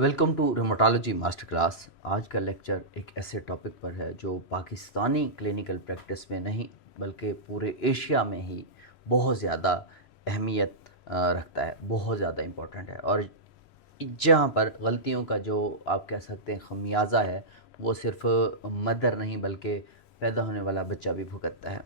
Welcome to rheumatology master class. आज का lecture एक ऐसे टॉपिक पर है जो पाकिस्तानी क्लिनिकल प्रैक्टिस में नहीं बल्कि पूरे एशिया में ही बहुत ज़्यादा अहमियत रखता है, बहुत ज़्यादा इम्पोर्टेंट है। और जहाँ पर गलतियों का जो आप कह सकते हैं खमियाजा है, वो सिर्फ मदर नहीं बल्कि पैदा होने वाला बच्चा भी भुगतता है।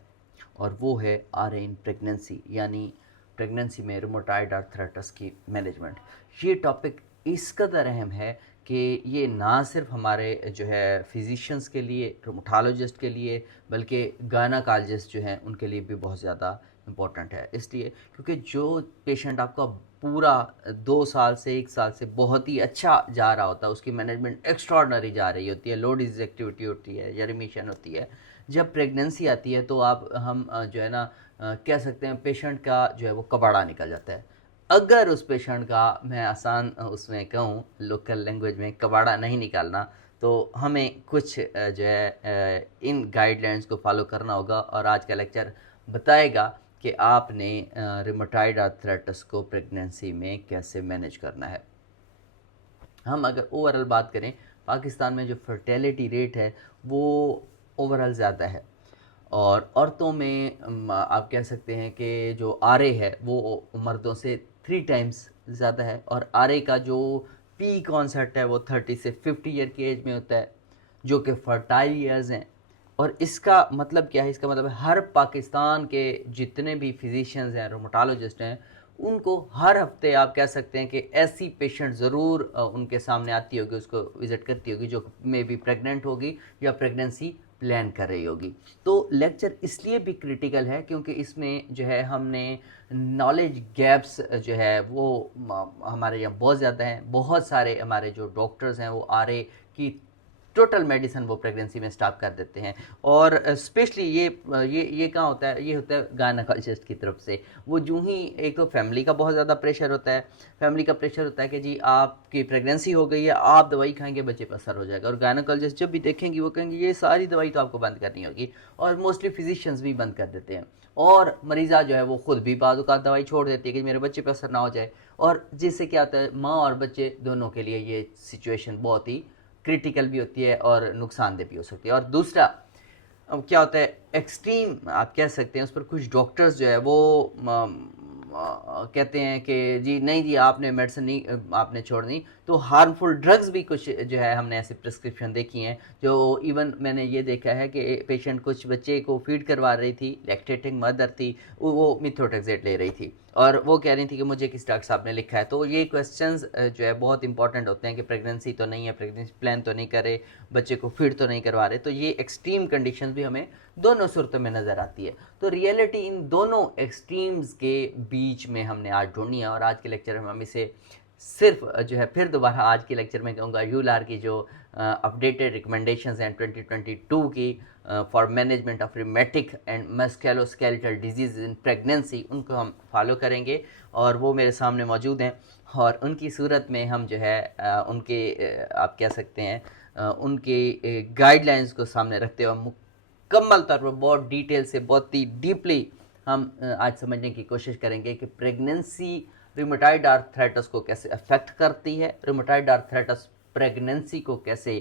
और वो है आर इन प्रेगनेंसी, यानी प्रेगनेंसी में रुमेटॉइड आर्थराइटिस की मैनेजमेंट। ये टॉपिक इस कदर अहम है कि ये ना सिर्फ हमारे जो है फिजिशियंस के लिए, रुमेटोलॉजिस्ट के लिए, बल्कि गायनेकोलॉजिस्ट जो हैं उनके लिए भी बहुत ज़्यादा इम्पोर्टेंट है। इसलिए क्योंकि जो पेशेंट आपका पूरा 2 साल से 1 साल से बहुत ही अच्छा जा रहा होता है, उसकी मैनेजमेंट एक्स्ट्रॉर्डनरी जा रही होती है, लो डिजीज एक्टिविटी होती है या रिमिशन होती है, जब प्रेगनेंसी आती है तो आप हम जो है ना कह सकते हैं पेशेंट का जो है वो कबाड़ा निकल जाता है। अगर उस पेशेंट का मैं आसान उसमें कहूँ लोकल लैंग्वेज में कबाड़ा नहीं निकालना, तो हमें कुछ जो है इन गाइडलाइंस को फॉलो करना होगा। और आज का लेक्चर बताएगा कि आपने रिमेटॉइड आर्थराइटिस को प्रेगनेंसी में कैसे मैनेज करना है। हम अगर ओवरऑल बात करें, पाकिस्तान में जो फर्टेलिटी रेट है वो ओवरऑल ज़्यादा है। और औरतों में आप कह सकते हैं कि जो आरए है वो मर्दों से 3 टाइम्स ज़्यादा है। और आरए का जो पीक ऑनसेट है वो 30 से 50 ईयर की एज में होता है, जो कि फर्टाइल ईयर्स हैं। और इसका मतलब क्या है? इसका मतलब है हर पाकिस्तान के जितने भी फिजिशियंस हैं, रोमेटोलॉजिस्ट हैं, उनको हर हफ्ते आप कह सकते हैं कि ऐसी पेशेंट ज़रूर उनके सामने आती होगी, उसको विज़िट करती होगी, जो मे बी प्रेग्नेंट होगी या प्रेगनेंसी प्लान कर रही होगी। तो लेक्चर इसलिए भी क्रिटिकल है क्योंकि इसमें जो है हमने नॉलेज गैप्स जो है वो हमारे यहाँ बहुत ज़्यादा हैं। बहुत सारे हमारे जो डॉक्टर्स हैं वो आरए की टोटल मेडिसिन वो प्रेगनेंसी में स्टॉप कर देते हैं। और स्पेशली ये कहाँ होता है? ये होता है गायनेकोलॉजिस्ट की तरफ से। वो यूं ही एक तो फैमिली का बहुत ज़्यादा प्रेशर होता है, फैमिली का प्रेशर होता है कि जी आपकी प्रेगनेंसी हो गई है, आप दवाई खाएंगे बच्चे पर असर हो जाएगा। और गायनेकोलॉजिस्ट जब भी देखेंगे वो कहेंगे ये सारी दवाई तो आपको बंद करनी होगी। और मोस्टली फिजिशियंस भी बंद कर देते हैं। और मरीज़ा जो है वो खुद भी बाज़ औक़ात दवाई छोड़ देती है कि मेरे बच्चे पर असर ना हो जाए। और जिससे क्या होता है, माँ और बच्चे दोनों के लिए ये सिचुएशन बहुत ही क्रिटिकल भी होती है और नुकसानदेह भी हो सकती है। और दूसरा अब क्या होता है, एक्सट्रीम आप कह सकते हैं उस पर कुछ डॉक्टर्स जो है वो कहते हैं कि जी नहीं जी आपने मेडिसिन नहीं आपने छोड़नी, तो हार्मफुल ड्रग्स भी कुछ जो है हमने ऐसी प्रिस्क्रिप्शन देखी हैं। जो इवन मैंने ये देखा है कि पेशेंट कुछ बच्चे को फीड करवा रही थी, लैक्टेटिंग मदर थी, वो मिथोट्रेक्सेट ले रही थी और वो कह रही थी कि मुझे किस डॉक्टर साहब ने लिखा है। तो ये क्वेश्चंस जो है बहुत इंपॉर्टेंट होते हैं कि प्रेगनेंसी तो नहीं है, प्रेगनेंसी प्लान तो नहीं करे, बच्चे को फीड तो नहीं करवा रहे। तो ये एक्सट्रीम कंडीशन भी हमें दोनों सूरतों में नज़र आती है। तो रियलिटी इन दोनों एक्सट्रीम्स के बीच में हमने आज ढूंढनी है। और आज के लेक्चर में हम इसे सिर्फ जो है फिर दोबारा आज के लेक्चर में कहूँगा यूलार की जो अपडेटेड रिकमेंडेशंस हैं 2022 की for management of rheumatic and musculoskeletal disease in pregnancy, उनको हम फॉलो करेंगे। और वो मेरे सामने मौजूद हैं और उनकी सूरत में हम जो है उनके आप कह सकते हैं उनके गाइडलाइंस को सामने रखते हुए मुकम्मल तौर पर बहुत डिटेल से, बहुत ही डीपली हम आज समझने की कोशिश करेंगे कि प्रेगनेंसी रूमेटॉइड आर्थराइटिस को कैसे अफेक्ट करती है, रूमेटॉइड आर्थराइटिस प्रेगनेंसी को कैसे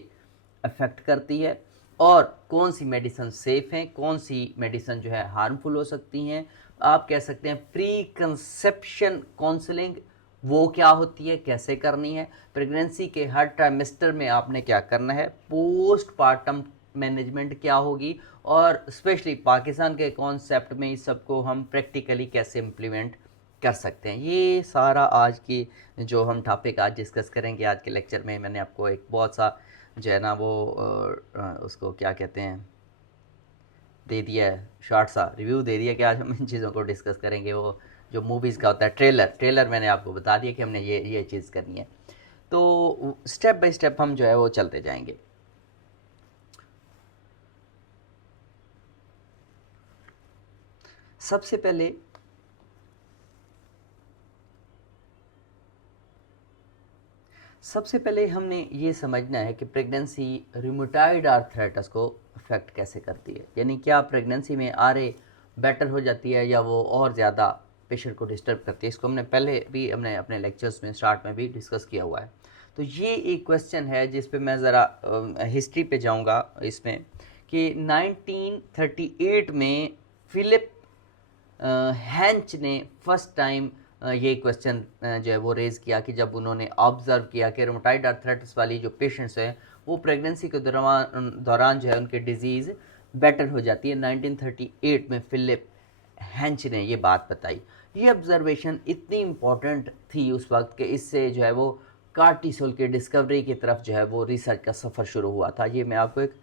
अफेक्ट करती है, और कौन सी मेडिसिन सेफ़ हैं, कौन सी मेडिसिन जो है हार्मफुल हो सकती हैं। आप कह सकते हैं प्री कंसेप्शन काउंसलिंग वो क्या होती है, कैसे करनी है, प्रेगनेंसी के हर ट्राइमेस्टर में आपने क्या करना है, पोस्ट पार्टम मैनेजमेंट क्या होगी, और स्पेशली पाकिस्तान के कॉन्सेप्ट में इस सबको हम प्रैक्टिकली कैसे इम्प्लीमेंट कर सकते हैं। ये सारा आज की जो हम टॉपिक आज डिस्कस करेंगे आज के लेक्चर में। मैंने आपको एक बहुत सा जो है ना वो उसको क्या कहते हैं दे दिया है, शॉर्ट सा रिव्यू दे दिया कि आज हम इन चीज़ों को डिस्कस करेंगे। वो जो मूवीज़ का होता है ट्रेलर मैंने आपको बता दिया कि हमने ये चीज़ करनी है। तो स्टेप बाय स्टेप हम जो है वो चलते जाएंगे। सबसे पहले हमने ये समझना है कि प्रेगनेंसी रूमेटॉइड आर्थराइटिस को अफेक्ट कैसे करती है। यानी क्या प्रेगनेंसी में आरए बेटर हो जाती है या वो और ज़्यादा पेशेंट को डिस्टर्ब करती है। इसको हमने पहले भी हमने अपने लेक्चर्स में स्टार्ट में भी डिस्कस किया हुआ है। तो ये एक क्वेश्चन है जिस पे मैं ज़रा हिस्ट्री पे जाऊंगा इसमें कि 1938 में फिलिप हैंच ने फर्स्ट टाइम ये क्वेश्चन जो है वो रेज़ किया कि जब उन्होंने ऑब्ज़र्व किया कि रोमेटॉइड आर्थराइटिस वाली जो पेशेंट्स हैं वो प्रेगनेंसी के दौरान जो है उनके डिज़ीज़ बेटर हो जाती है। 1938 में फिलिप हैंच ने ये बात बताई। ये ऑब्जर्वेशन इतनी इम्पॉर्टेंट थी उस वक्त कि इससे जो है वो कार्टिसोल के डिस्कवरी की तरफ जो है वो रिसर्च का सफ़र शुरू हुआ था। ये मैं आपको एक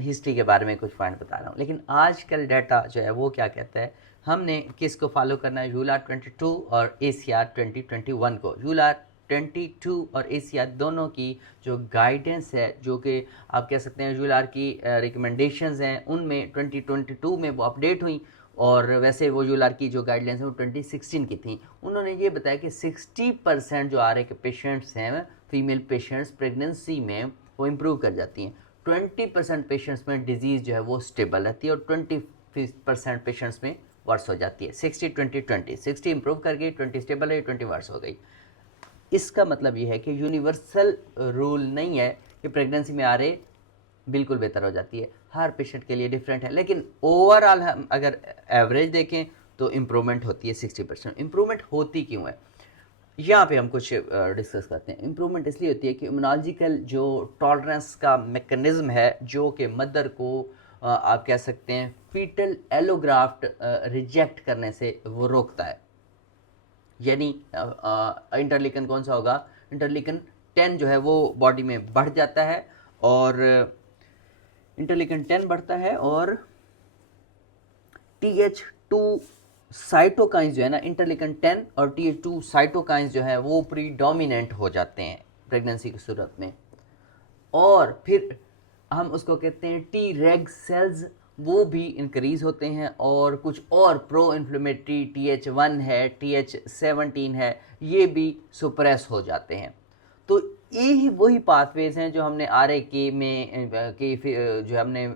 हिस्ट्री के बारे में कुछ पॉइंट बता रहा हूँ। लेकिन आजकल डाटा जो है वो क्या कहता है, हमने किसको फॉलो करना है, यूलार 22 और एसीआर 2021 को। यूलार 22 और एसीआर दोनों की जो गाइडेंस है, जो कि आप कह सकते हैं यूलार की रिकमेंडेशंस हैं, उनमें 2022 में वो अपडेट हुई और वैसे वो यूलार की जो गाइडलाइंस हैं वो 2016 की थी। उन्होंने ये बताया कि 60% जो आर ए के पेशेंट्स हैं, फीमेल पेशेंट्स प्रेगनेंसी में वो इम्प्रूव कर जाती हैं। 20% पेशेंट्स में डिजीज़ जो है वो स्टेबल रहती है और 20% पेशेंट्स में वर्स हो जाती है। 60-20-20, 60 इम्प्रूव कर गई, 20 स्टेबल है, 20 वर्स हो गई। इसका मतलब ये है कि यूनिवर्सल रूल नहीं है कि प्रेगनेंसी में आ रहे बिल्कुल बेहतर हो जाती है, हर पेशेंट के लिए डिफरेंट है। लेकिन ओवरऑल हम अगर एवरेज देखें तो इम्प्रूवमेंट होती है 60%। इम्प्रूवमेंट होती क्यों है, यहाँ पे हम कुछ डिस्कस करते हैं। इम्प्रूवमेंट इसलिए होती है कि इम्यूनोलॉजिकल जो टॉलरेंस का मैकेनिज्म है, जो कि मदर को आप कह सकते हैं फीटल एलोग्राफ्ट रिजेक्ट करने से वो रोकता है। यानी इंटरलिकन कौन सा होगा, इंटरलिकन 10 जो है वो बॉडी में बढ़ जाता है और इंटरलिकन 10 बढ़ता है और TH2 साइटोकाइंस जो है ना, इंटरलिकन 10 और TH2 साइटोकाइंस जो है वो प्रीडोमिनेंट हो जाते हैं प्रेगनेंसी की सूरत में। और फिर हम उसको कहते हैं टी रेग सेल्स, वो भी इंक्रीज़ होते हैं और कुछ और प्रो इन्फ्लेमेटरी TH1 है, TH17 है, ये भी सुप्रेस हो जाते हैं। तो यही वही पाथवेज हैं जो हमने RAK में जो हमने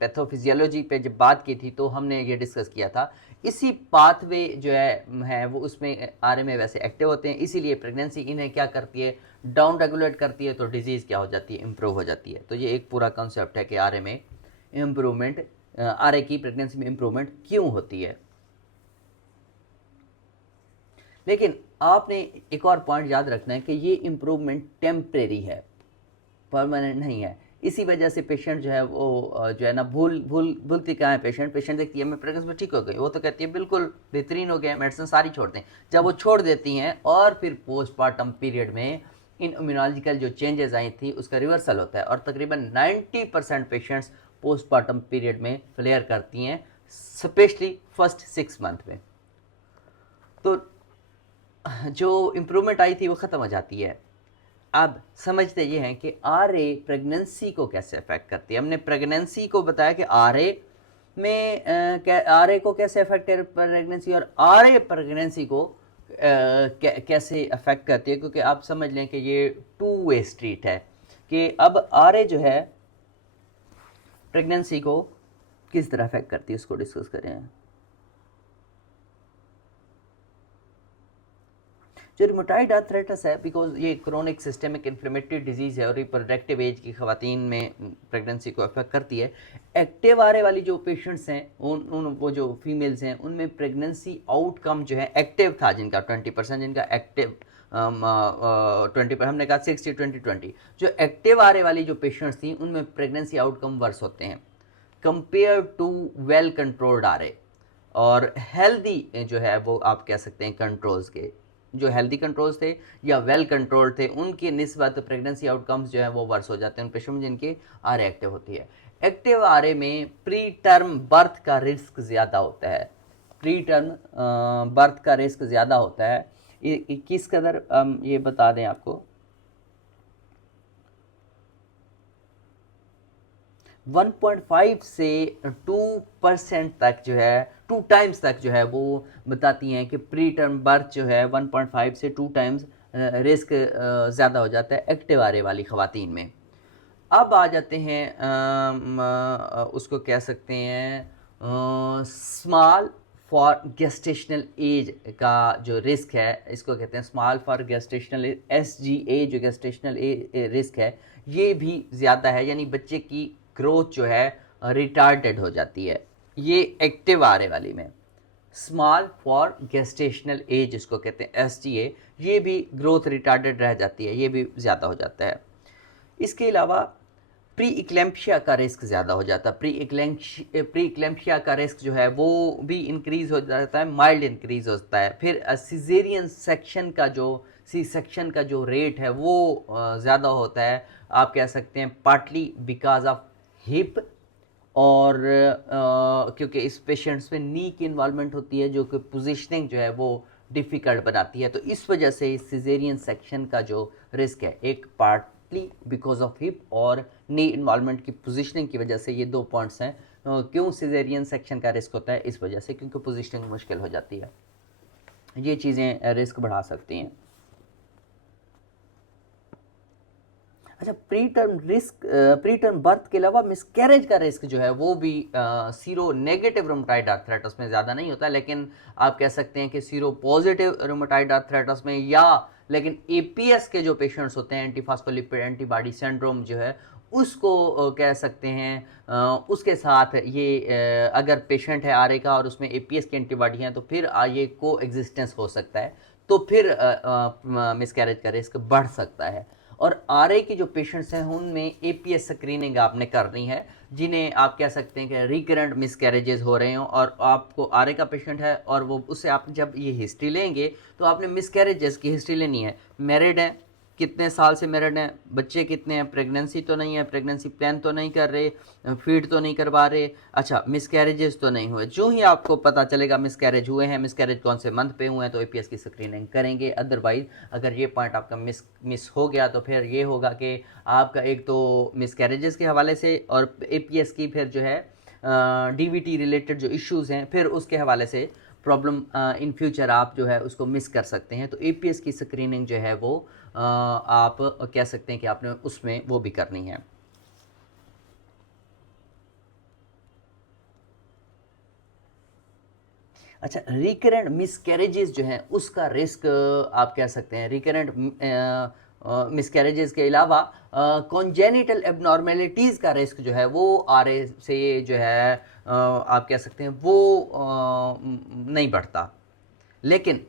पैथोफिजियोलॉजी पे जब बात की थी तो हमने ये डिस्कस किया था। इसी पाथवे जो है वो उसमें RA में वैसे एक्टिव होते हैं, इसीलिए प्रेगनेंसी इन्हें क्या करती है, डाउन रेगुलेट करती है, तो डिजीज़ क्या हो जाती है, इम्प्रूव हो जाती है। तो ये एक पूरा कॉन्सेप्ट है कि RA में इम्प्रूवमेंट, RA की प्रेगनेंसी में इम्प्रूवमेंट क्यों होती है। लेकिन आपने एक और पॉइंट याद रखना है कि ये इम्प्रूवमेंट टेम्परेरी है, परमानेंट नहीं है। इसी वजह से पेशेंट जो है वो जो है ना भूलती क्या है, पेशेंट देखती है मैं प्रेगनेंसी में ठीक हो गई, वो तो कहती है बिल्कुल बेहतरीन हो गया, मेडिसिन सारी छोड़ दें। जब वो छोड़ देती हैं और फिर पोस्टमार्टम पीरियड में इन इम्यूनोलॉजिकल जो चेंजेस आई थी उसका रिवर्सल होता है और तकरीबन 90% पेशेंट्स पोस्टमार्टम पीरियड में फ्लेयर करती हैं, स्पेशली फर्स्ट 6 मंथ में। तो जो इम्प्रूवमेंट आई थी वो ख़त्म हो जाती है। अब समझते ये हैं कि RA प्रेगनेंसी को कैसे अफेक्ट करती है। हमने प्रेगनेंसी को बताया कि RA में RA को कैसे अफेक्ट है प्रेगनेंसी, और RA प्रेगनेंसी को कैसे अफेक्ट करती है, क्योंकि आप समझ लें कि ये 2 वे स्ट्रीट है कि अब RA जो है प्रेगनेंसी को किस तरह अफेक्ट करती है, उसको डिस्कस करें। जो रिमोटाइड आर्थराइटिस है, बिकॉज ये क्रोनिक सिस्टेमिक इन्फ्लेमेटरी डिजीज़ है और रिप्रोडक्टिव एज की खवातीन में प्रेगनेंसी को अफेक्ट करती है। एक्टिव RA वाली जो पेशेंट्स हैं उन वो जो फीमेल्स हैं उनमें प्रेगनेंसी आउटकम जो है एक्टिव था जिनका 20%, जिनका एक्टिव 20%, हमने कहा 60-20-20। जो एक्टिव RA वाली जो पेशेंट्स थी उनमें प्रेगनेंसी आउटकम वर्स होते हैं compare to well controlled RA। और हेल्दी जो है वो आप कह सकते हैं कंट्रोल्स के, जो हेल्दी कंट्रोल्स थे या वेल कंट्रोल्ड थे, उनकी निस्बत प्रेगनेंसी आउटकम्स जो है वो वर्स हो जाते हैं उन पेशेंट में जिनकी RA एक्टिव होती है। एक्टिव RA में प्री टर्म बर्थ का रिस्क ज़्यादा होता है, प्री टर्म बर्थ का रिस्क ज़्यादा होता है। ये किस कदर ये बता दें आपको, 1.5 से 2% तक जो है, 2 टाइम्स तक जो है वो बताती हैं कि प्री टर्म बर्थ जो है 1.5 से 2 टाइम्स रिस्क ज़्यादा हो जाता है एक्टिव RA वाली ख़वातीन में। अब आ जाते हैं उसको कह सकते हैं स्मॉल फॉर गेस्टेशनल एज का जो रिस्क है, इसको कहते हैं small for gestational age, SGA जो गेस्टेशनल रिस्क है, ये भी ज़्यादा है, यानी बच्चे की ग्रोथ जो है रिटार्डेड हो जाती है। ये एक्टिव आर ए वाली में स्मॉल फॉर गेस्टेशनल एज जिसको कहते हैं SGA, ये भी ग्रोथ रिटार्डेड रह जाती है, ये भी ज़्यादा हो जाता है। इसके अलावा प्री इक्लेम्पिया का रिस्क ज़्यादा हो जाता है। प्री इक्लेम्पिया का रिस्क जो है वो भी इंक्रीज़ हो जाता है, माइल्ड इंक्रीज़ होता है। फिर सीजेरियन सेक्शन का जो C-सेक्शन का जो रेट है वो ज़्यादा होता है, आप कह सकते हैं पार्टली बिकॉज ऑफ हिप, और क्योंकि इस पेशेंट्स में नी की इन्वॉल्वमेंट होती है जो कि पोजीशनिंग जो है वो डिफ़िकल्ट बनाती है। तो इस वजह से सिजेरियन सेक्शन का जो रिस्क है, एक पार्टली बिकॉज ऑफ हिप और नी इन्वॉल्वमेंट की पोजीशनिंग की वजह से, ये 2 पॉइंट्स हैं। क्यों सिजेरियन सेक्शन का रिस्क होता है? इस वजह से, क्योंकि पोजीशनिंग मुश्किल हो जाती है। ये चीज़ें रिस्क बढ़ा सकती हैं। अच्छा, प्री टर्म बर्थ के अलावा मिसकैरेज का रिस्क जो है वो भी सीरो नेगेटिव रूमेटॉइड आर्थराइटिस में ज़्यादा नहीं होता, लेकिन आप कह सकते हैं कि सीरो पॉजिटिव रूमेटॉइड आर्थराइटिस में, या लेकिन APS के जो पेशेंट्स होते हैं, एंटीफॉस्फोलिपिड एंटीबॉडी सिंड्रोम जो है, उसको कह सकते हैं उसके साथ ये अगर पेशेंट है RA का और उसमें APS की एंटीबॉडी हैं, तो फिर ये को एग्जिस्टेंस हो सकता है, तो फिर मिसकैरेज का रिस्क बढ़ सकता है। और RA की जो पेशेंट्स हैं उनमें APS स्क्रीनिंग आपने करनी है, जिन्हें आप कह सकते हैं कि रिकरेंट मिसकैरेजेस हो रहे हों, और आपको RA का पेशेंट है और वो उससे आप जब ये हिस्ट्री लेंगे तो आपने मिसकैरेजेस की हिस्ट्री लेनी है। मैरिड है, कितने साल से मैरिड हैं, बच्चे कितने हैं, प्रेगनेंसी तो नहीं है, प्रेगनेंसी प्लान तो नहीं कर रहे, फीड तो नहीं करवा रहे, अच्छा मिसकैरेजेस तो नहीं हुए। जो ही आपको पता चलेगा मिसकैरेज हुए हैं, मिसकैरेज कौन से मंथ पे हुए हैं, तो APS की स्क्रीनिंग करेंगे। अदरवाइज अगर ये पॉइंट आपका मिस हो गया तो फिर ये होगा कि आपका एक तो मिसकैरेजेस के हवाले से और APS की फिर जो है DVT रिलेटेड जो इश्यूज़ हैं, फिर उसके हवाले से प्रॉब्लम इन फ्यूचर आप जो है उसको मिस कर सकते हैं। तो APS की स्क्रीनिंग जो है वो आप कह सकते हैं कि आपने उसमें वो भी करनी है। अच्छा, रिकरेंट मिसकैरेजेस जो हैं उसका रिस्क आप कह सकते हैं, रिकरेंट मिसकैरेजेस के अलावा कॉन्जेनिटल एबनॉर्मेलिटीज़ का रिस्क जो है वो RA से जो है आप कह सकते हैं वो नहीं बढ़ता। लेकिन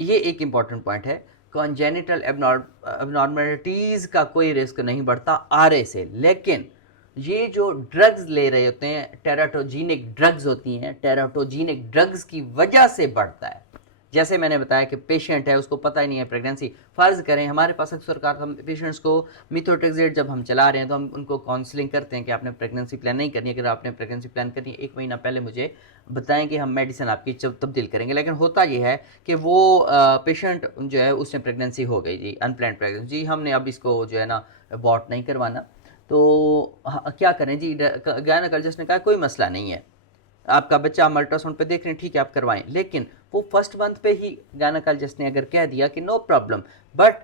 ये एक इम्पॉर्टेंट पॉइंट है, कॉन्जेनिटल एबनॉर्मेलिटीज़ का कोई रिस्क नहीं बढ़ता RA से, लेकिन ये जो ड्रग्स ले रहे होते हैं, टेराटोजीनिक ड्रग्स होती हैं, टेराटोजीनिक ड्रग्स की वजह से बढ़ता है। जैसे मैंने बताया कि पेशेंट है, उसको पता ही नहीं है प्रेगनेंसी, फ़र्ज़ करें हमारे पास अक्सर कार हम पेशेंट्स को मिथोट्रेक्सेट जब हम चला रहे हैं तो हम उनको काउंसलिंग करते हैं कि आपने प्रेगनेंसी प्लान नहीं करनी है। अगर आपने प्रेगनेंसी प्लान करनी है 1 महीना पहले मुझे बताएं कि हम मेडिसिन आपकी तब्दील करेंगे। लेकिन होता ये है कि वो पेशेंट जो है उसमें प्रेगनेंसी हो गई जी, अनप्लान्ड प्रेगनेंसी जी, हमने अब इसको जो है ना अबॉर्ट नहीं करवाना, तो क्या करें जी? गायनेकोलॉजिस्ट ने कहा कोई मसला नहीं है, आपका बच्चा हम अल्ट्रासाउंड पे देख रहे हैं, ठीक है आप करवाएं। लेकिन वो फर्स्ट मंथ पे ही गायनेकोलॉजिस्ट ने अगर कह दिया कि no problem, but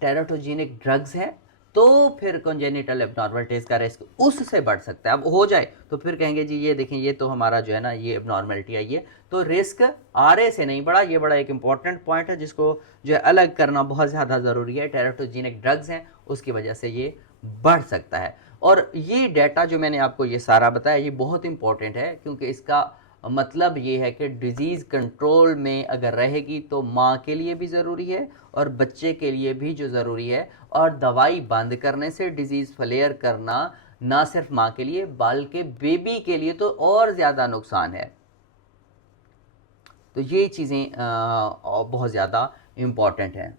teratogenic drugs हैं, तो फिर कॉन्जेनिटल एबनॉर्मलिटीज़ का रिस्क उससे बढ़ सकता है। अब हो जाए तो फिर कहेंगे जी ये देखें ये तो हमारा जो है ना ये एबनॉर्मलिटी आई है, तो रिस्क RA से नहीं बढ़ा। ये बड़ा एक इंपॉर्टेंट पॉइंट है जिसको जो है अलग करना बहुत ज़्यादा ज़रूरी है। टेराटोजेनिक ड्रग्स हैं उसकी वजह से ये बढ़ सकता है। और ये डाटा जो मैंने आपको ये सारा बताया ये बहुत इंपॉर्टेंट है, क्योंकि इसका मतलब ये है कि डिज़ीज़ कंट्रोल में अगर रहेगी तो माँ के लिए भी ज़रूरी है और बच्चे के लिए भी जो ज़रूरी है। और दवाई बंद करने से डिज़ीज़ फ्लेयर करना ना सिर्फ माँ के लिए बल्कि बेबी के लिए तो और ज़्यादा नुकसान है। तो ये चीज़ें बहुत ज़्यादा इम्पॉर्टेंट हैं।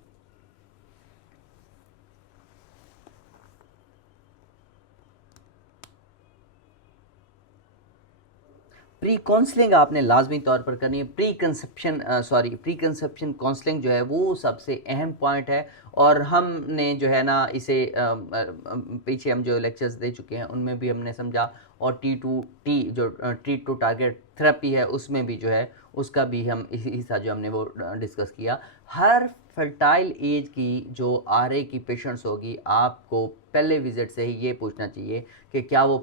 प्री काउंसलिंग आपने लाजमी तौर पर करनी है। प्री कंसेप्शन काउंसलिंग जो है वो सबसे अहम पॉइंट है, और हमने जो है ना इसे पीछे हम जो लेक्चर्स दे चुके हैं उनमें भी हमने समझा, और T2T जो ट्रीट टू टारगेट थेरेपी है उसमें भी जो है उसका भी हम इसी हिस्सा जो हमने वो डिस्कस किया। हर फर्टाइल एज की जो RA की पेशेंट्स होगी, आपको पहले विज़िट से ही ये पूछना चाहिए कि क्या वो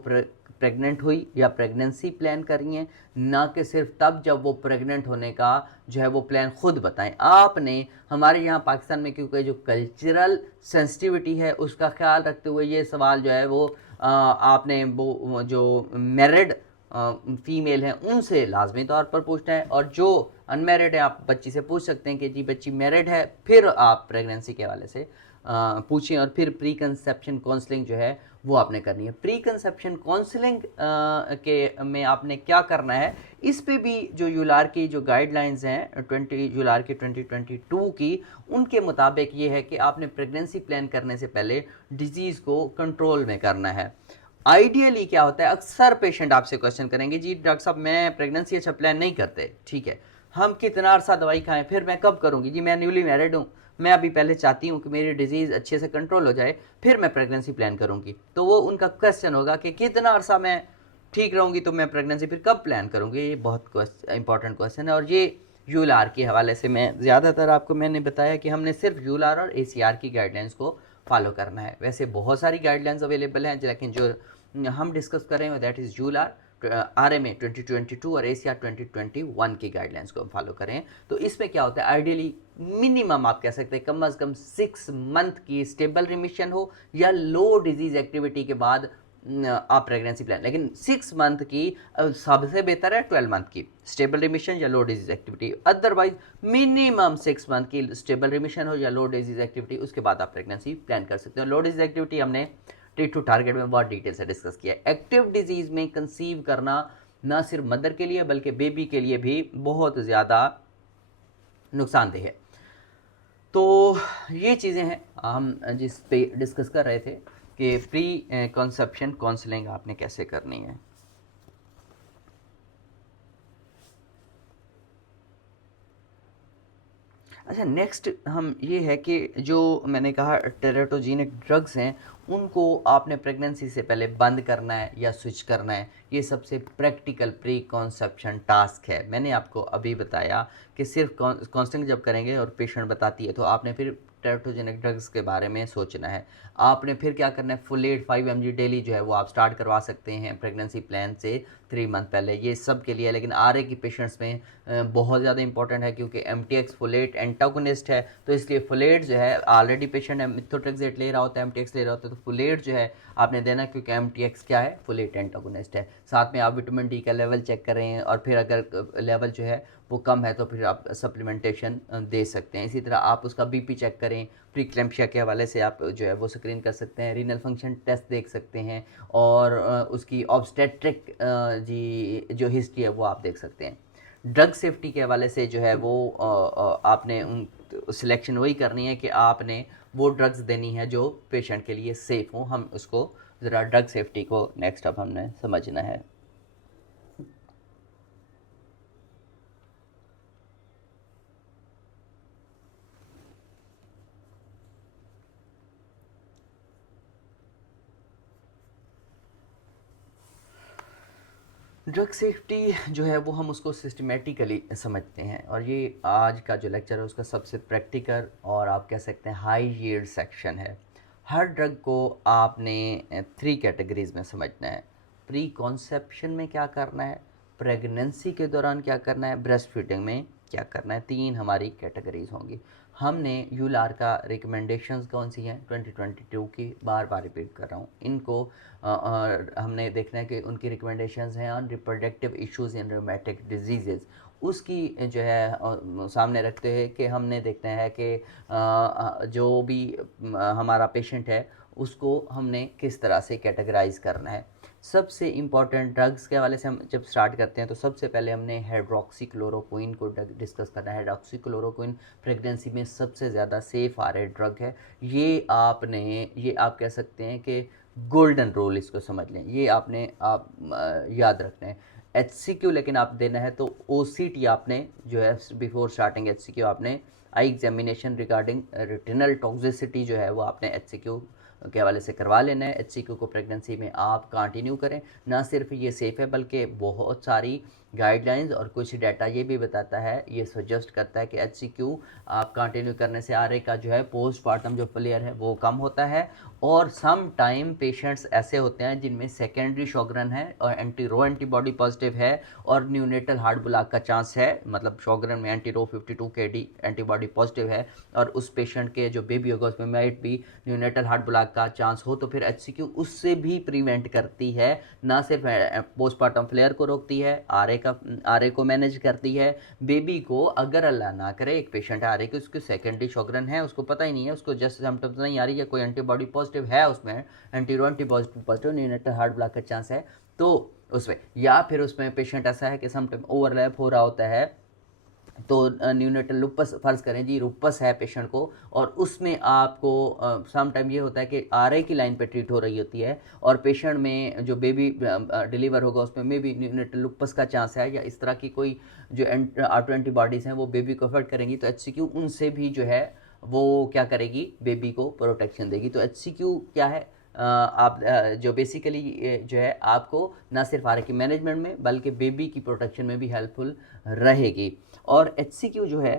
प्रेग्नेंट हुई या प्रेगनेंसी प्लान कर रही हैं, ना कि सिर्फ तब जब वो प्रेग्नेंट होने का जो है वो प्लान खुद बताएं। आपने हमारे यहाँ पाकिस्तान में क्योंकि जो कल्चरल सेंसिटिविटी है उसका ख्याल रखते हुए ये सवाल जो है वो आपने वो जो मैरिड फीमेल हैं उनसे लाजमी तौर पर पूछना है, और जो अनमैरिड है आप बच्ची से पूछ सकते हैं कि जी बच्ची मैरिड है, फिर आप प्रेगनेंसी के हवाले से पूछें। और फिर प्री कंसेप्शन काउंसलिंग जो है वो आपने करनी है। प्री कंसेप्शन काउंसलिंग के में आपने क्या करना है, इस पे भी जो यूलार की जो गाइडलाइंस हैं 20 यूलार की 2022 की, उनके मुताबिक ये है कि आपने प्रेगनेंसी प्लान करने से पहले डिजीज़ को कंट्रोल में करना है। आइडियली क्या होता है, अक्सर पेशेंट आपसे क्वेश्चन करेंगे जी डॉक्टर साहब मैं प्रेगनेंसी अच्छा प्लान नहीं करते, ठीक है, हम कितना अरसा दवाई खाएं, फिर मैं कब करूंगी, जी मैं न्यूली मैरिड हूँ, मैं अभी पहले चाहती हूँ कि मेरी डिजीज़ अच्छे से कंट्रोल हो जाए, फिर मैं प्रेगनेंसी प्लान करूँगी। तो वो उनका क्वेश्चन होगा कि कितना अरसा मैं ठीक रहूँगी तो मैं प्रेगनेंसी फिर कब प्लान करूँगी। ये बहुत इंपॉर्टेंट क्वेश्चन है, और ये यूलार के हवाले से मैं ज़्यादातर आपको मैंने बताया कि हमने सिर्फ यूलार और एसीआर की गाइडलाइंस को फॉलो करना है। वैसे बहुत सारी गाइडलाइंस अवेलेबल हैं, लेकिन जो हम डिस्कस कर रहे हैं दैट इज़ यूलार, RMA 2022 और ACR 2021 की गाइडलाइंस को हम फॉलो करें। तो इसमें क्या होता है, आइडियली मिनिमम आप कह सकते हैं कम अज़ कम 6 मंथ की स्टेबल रिमिशन हो या लो डिजीज़ एक्टिविटी के बाद आप प्रेगनेंसी प्लान, लेकिन 6 मंथ की सबसे बेहतर है 12 मंथ की स्टेबल रिमिशन या low disease activity. Otherwise minimum 6 month की स्टेबल रिमिशन हो या लो डिजीज एक्टिविटी, उसके बाद आप प्रेगनेंसी प्लान कर सकते हो। लो डिजीज एक्टिविटी हमने ट्रीट टू टारगेट में बहुत डिटेल से डिस्कस किया है। एक्टिव डिजीज में कंसीव करना ना सिर्फ मदर के लिए बल्कि बेबी के लिए भी बहुत ज़्यादा नुकसानदेह है। तो ये चीज़ें हैं हम जिस पे डिस्कस कर रहे थे कि प्री कंसेप्शन काउंसलिंग आपने कैसे करनी है। अच्छा, नेक्स्ट हम ये है कि जो मैंने कहा टेरेटोजेनिक ड्रग्स हैं उनको आपने प्रेगनेंसी से पहले बंद करना है या स्विच करना है, ये सबसे प्रैक्टिकल प्री कॉन्सेप्शन टास्क है। मैंने आपको अभी बताया कि सिर्फ काउंसलिंग जब करेंगे और पेशेंट बताती है तो आपने फिर टेरेटोजेनिक ड्रग्स के बारे में सोचना है। आपने फिर क्या करना है, फुलेट 5 mg डेली जो है वो आप स्टार्ट करवा सकते हैं प्रेगनेंसी प्लान से 3 मंथ पहले, ये सब के लिए। लेकिन RA की पेशेंट्स में बहुत ज़्यादा इंपॉर्टेंट है क्योंकि MTX फुलेट एंटागोनिस्ट है, तो इसलिए फुलेट जो है ऑलरेडी पेशेंट है मिथोट्रेक्सेट ले रहा होता है, MTX ले रहा होता है, तो फुलेट जो है आपने देना क्योंकि MTX क्या है, फुलेट एंटागोनिस्ट है। साथ में आप विटामिन डी का लेवल चेक करें और फिर अगर लेवल जो है वो कम है तो फिर आप सप्लीमेंटेशन दे सकते हैं। इसी तरह आप उसका BP चेक करें, प्रीक्लैम्पिया के हवाले से आप जो है वो स्क्रीन कर सकते हैं, रीनल फंक्शन टेस्ट देख सकते हैं, और उसकी ऑब्स्टेट्रिक जी जो हिस्ट्री है वो आप देख सकते हैं। ड्रग सेफ्टी के हवाले से जो है वो आपने सिलेक्शन वही करनी है कि आपने वो ड्रग्स देनी है जो पेशेंट के लिए सेफ़ हो। हम उसको ज़रा ड्रग सेफ्टी को नेक्स्ट अब हमने समझना है। ड्रग सेफ्टी जो है वो हम उसको सिस्टमेटिकली समझते हैं, और ये आज का जो लेक्चर है उसका सबसे प्रैक्टिकल और आप कह सकते हैं हाई यील्ड सेक्शन है। हर ड्रग को आपने 3 कैटेगरीज में समझना है। प्री कॉन्सेप्शन में क्या करना है, प्रेगनेंसी के दौरान क्या करना है, ब्रेस्ट फीडिंग में क्या करना है, 3 हमारी कैटेगरीज होंगी। हमने यूलार का रिकमेंडेशंस कौन सी हैं 2022 की, बार बार रिपीट कर रहा हूँ इनको, हमने देखना है कि उनकी रिकमेंडेशंस हैं on reproductive issues in rheumatic disease, उसकी जो है सामने रखते हुए कि हमने देखना है कि जो भी हमारा पेशेंट है उसको हमने किस तरह से कैटेगराइज करना है। सबसे इम्पॉर्टेंट ड्रग्स के हवाले से हम जब स्टार्ट करते हैं तो सबसे पहले हमने हाइड्रोक्सीक्लोरोक्विन को डिस्कस करना है। हाइड्रोक्सीक्लोरोक्विन प्रेगनेंसी में सबसे ज़्यादा सेफ आ रहे ड्रग है। ये आप कह सकते हैं कि गोल्डन रूल इसको समझ लें, ये आप याद रखना है। HCQ लेकिन आप देना है तो OCT आपने जो है बिफोर स्टार्टिंग HCQ आपने eye examination regarding retinal toxicity जो है वो आपने HCQ के हवाले से करवा लेना है। HCQ को प्रेगनेंसी में आप कंटिन्यू करें। ना सिर्फ ये सेफ़ है बल्कि बहुत सारी गाइडलाइंस और कुछ डाटा ये भी बताता है, ये सजेस्ट करता है कि HCQ आप कंटिन्यू करने से RA का जो है पोस्टमार्टम जो फेलियर है वो कम होता है। और सम टाइम पेशेंट्स ऐसे होते हैं जिनमें सेकेंडरी शॉगरन है और रो एंटीबॉडी पॉजिटिव है और न्यूनेटल हार्ट ब्लॉक का चांस है, मतलब शॉगरन में रो 52 kd एंटीबॉडी पॉजिटिव है और उस पेशेंट के जो बेबी होगा उसमें माइट भी न्यूनेटल हार्ट ब्लॉक का चांस हो, तो फिर HCQ उससे भी प्रिवेंट करती है। ना सिर्फ पोस्टमार्टम फ्लेयर को रोकती है, RA को मैनेज करती है। बेबी को अगर अल्लाह ना करे एक पेशेंट RA की उसकी सेकेंडरी शॉगरन है, उसको पता ही नहीं है, उसको जस्ट सिम्टम्स नहीं आ रही है, कोई एंटीबॉडी पॉजिटिव है उसमें, anti positive neonatal heart block का चांस है, तो उसमें या फिर उसमें पेशेंट ऐसा है कि समटाइम ओवरलैप हो रहा होता है, तो न्यूनेटल लुपस फर्ज करें जी, लुपस है पेशेंट को और उसमें आपको सम टाइम ये होता है कि RA की लाइन पे ट्रीट हो रही होती है और पेशेंट में जो बेबी डिलीवर होगा उसमें मे भी न्यूनेटल लुपस का चांस है या इस तरह की कोई जो ऑटो एंटीबॉडीज़ हैं वो बेबी को अफेक्ट करेंगी, तो HCQ उनसे भी जो है वो क्या करेगी, बेबी को प्रोटेक्शन देगी। तो HCQ क्या है, आप जो बेसिकली जो है आपको ना सिर्फ RA की मैनेजमेंट में बल्कि बेबी की प्रोटेक्शन में भी हेल्पफुल रहेगी। और HCQ जो है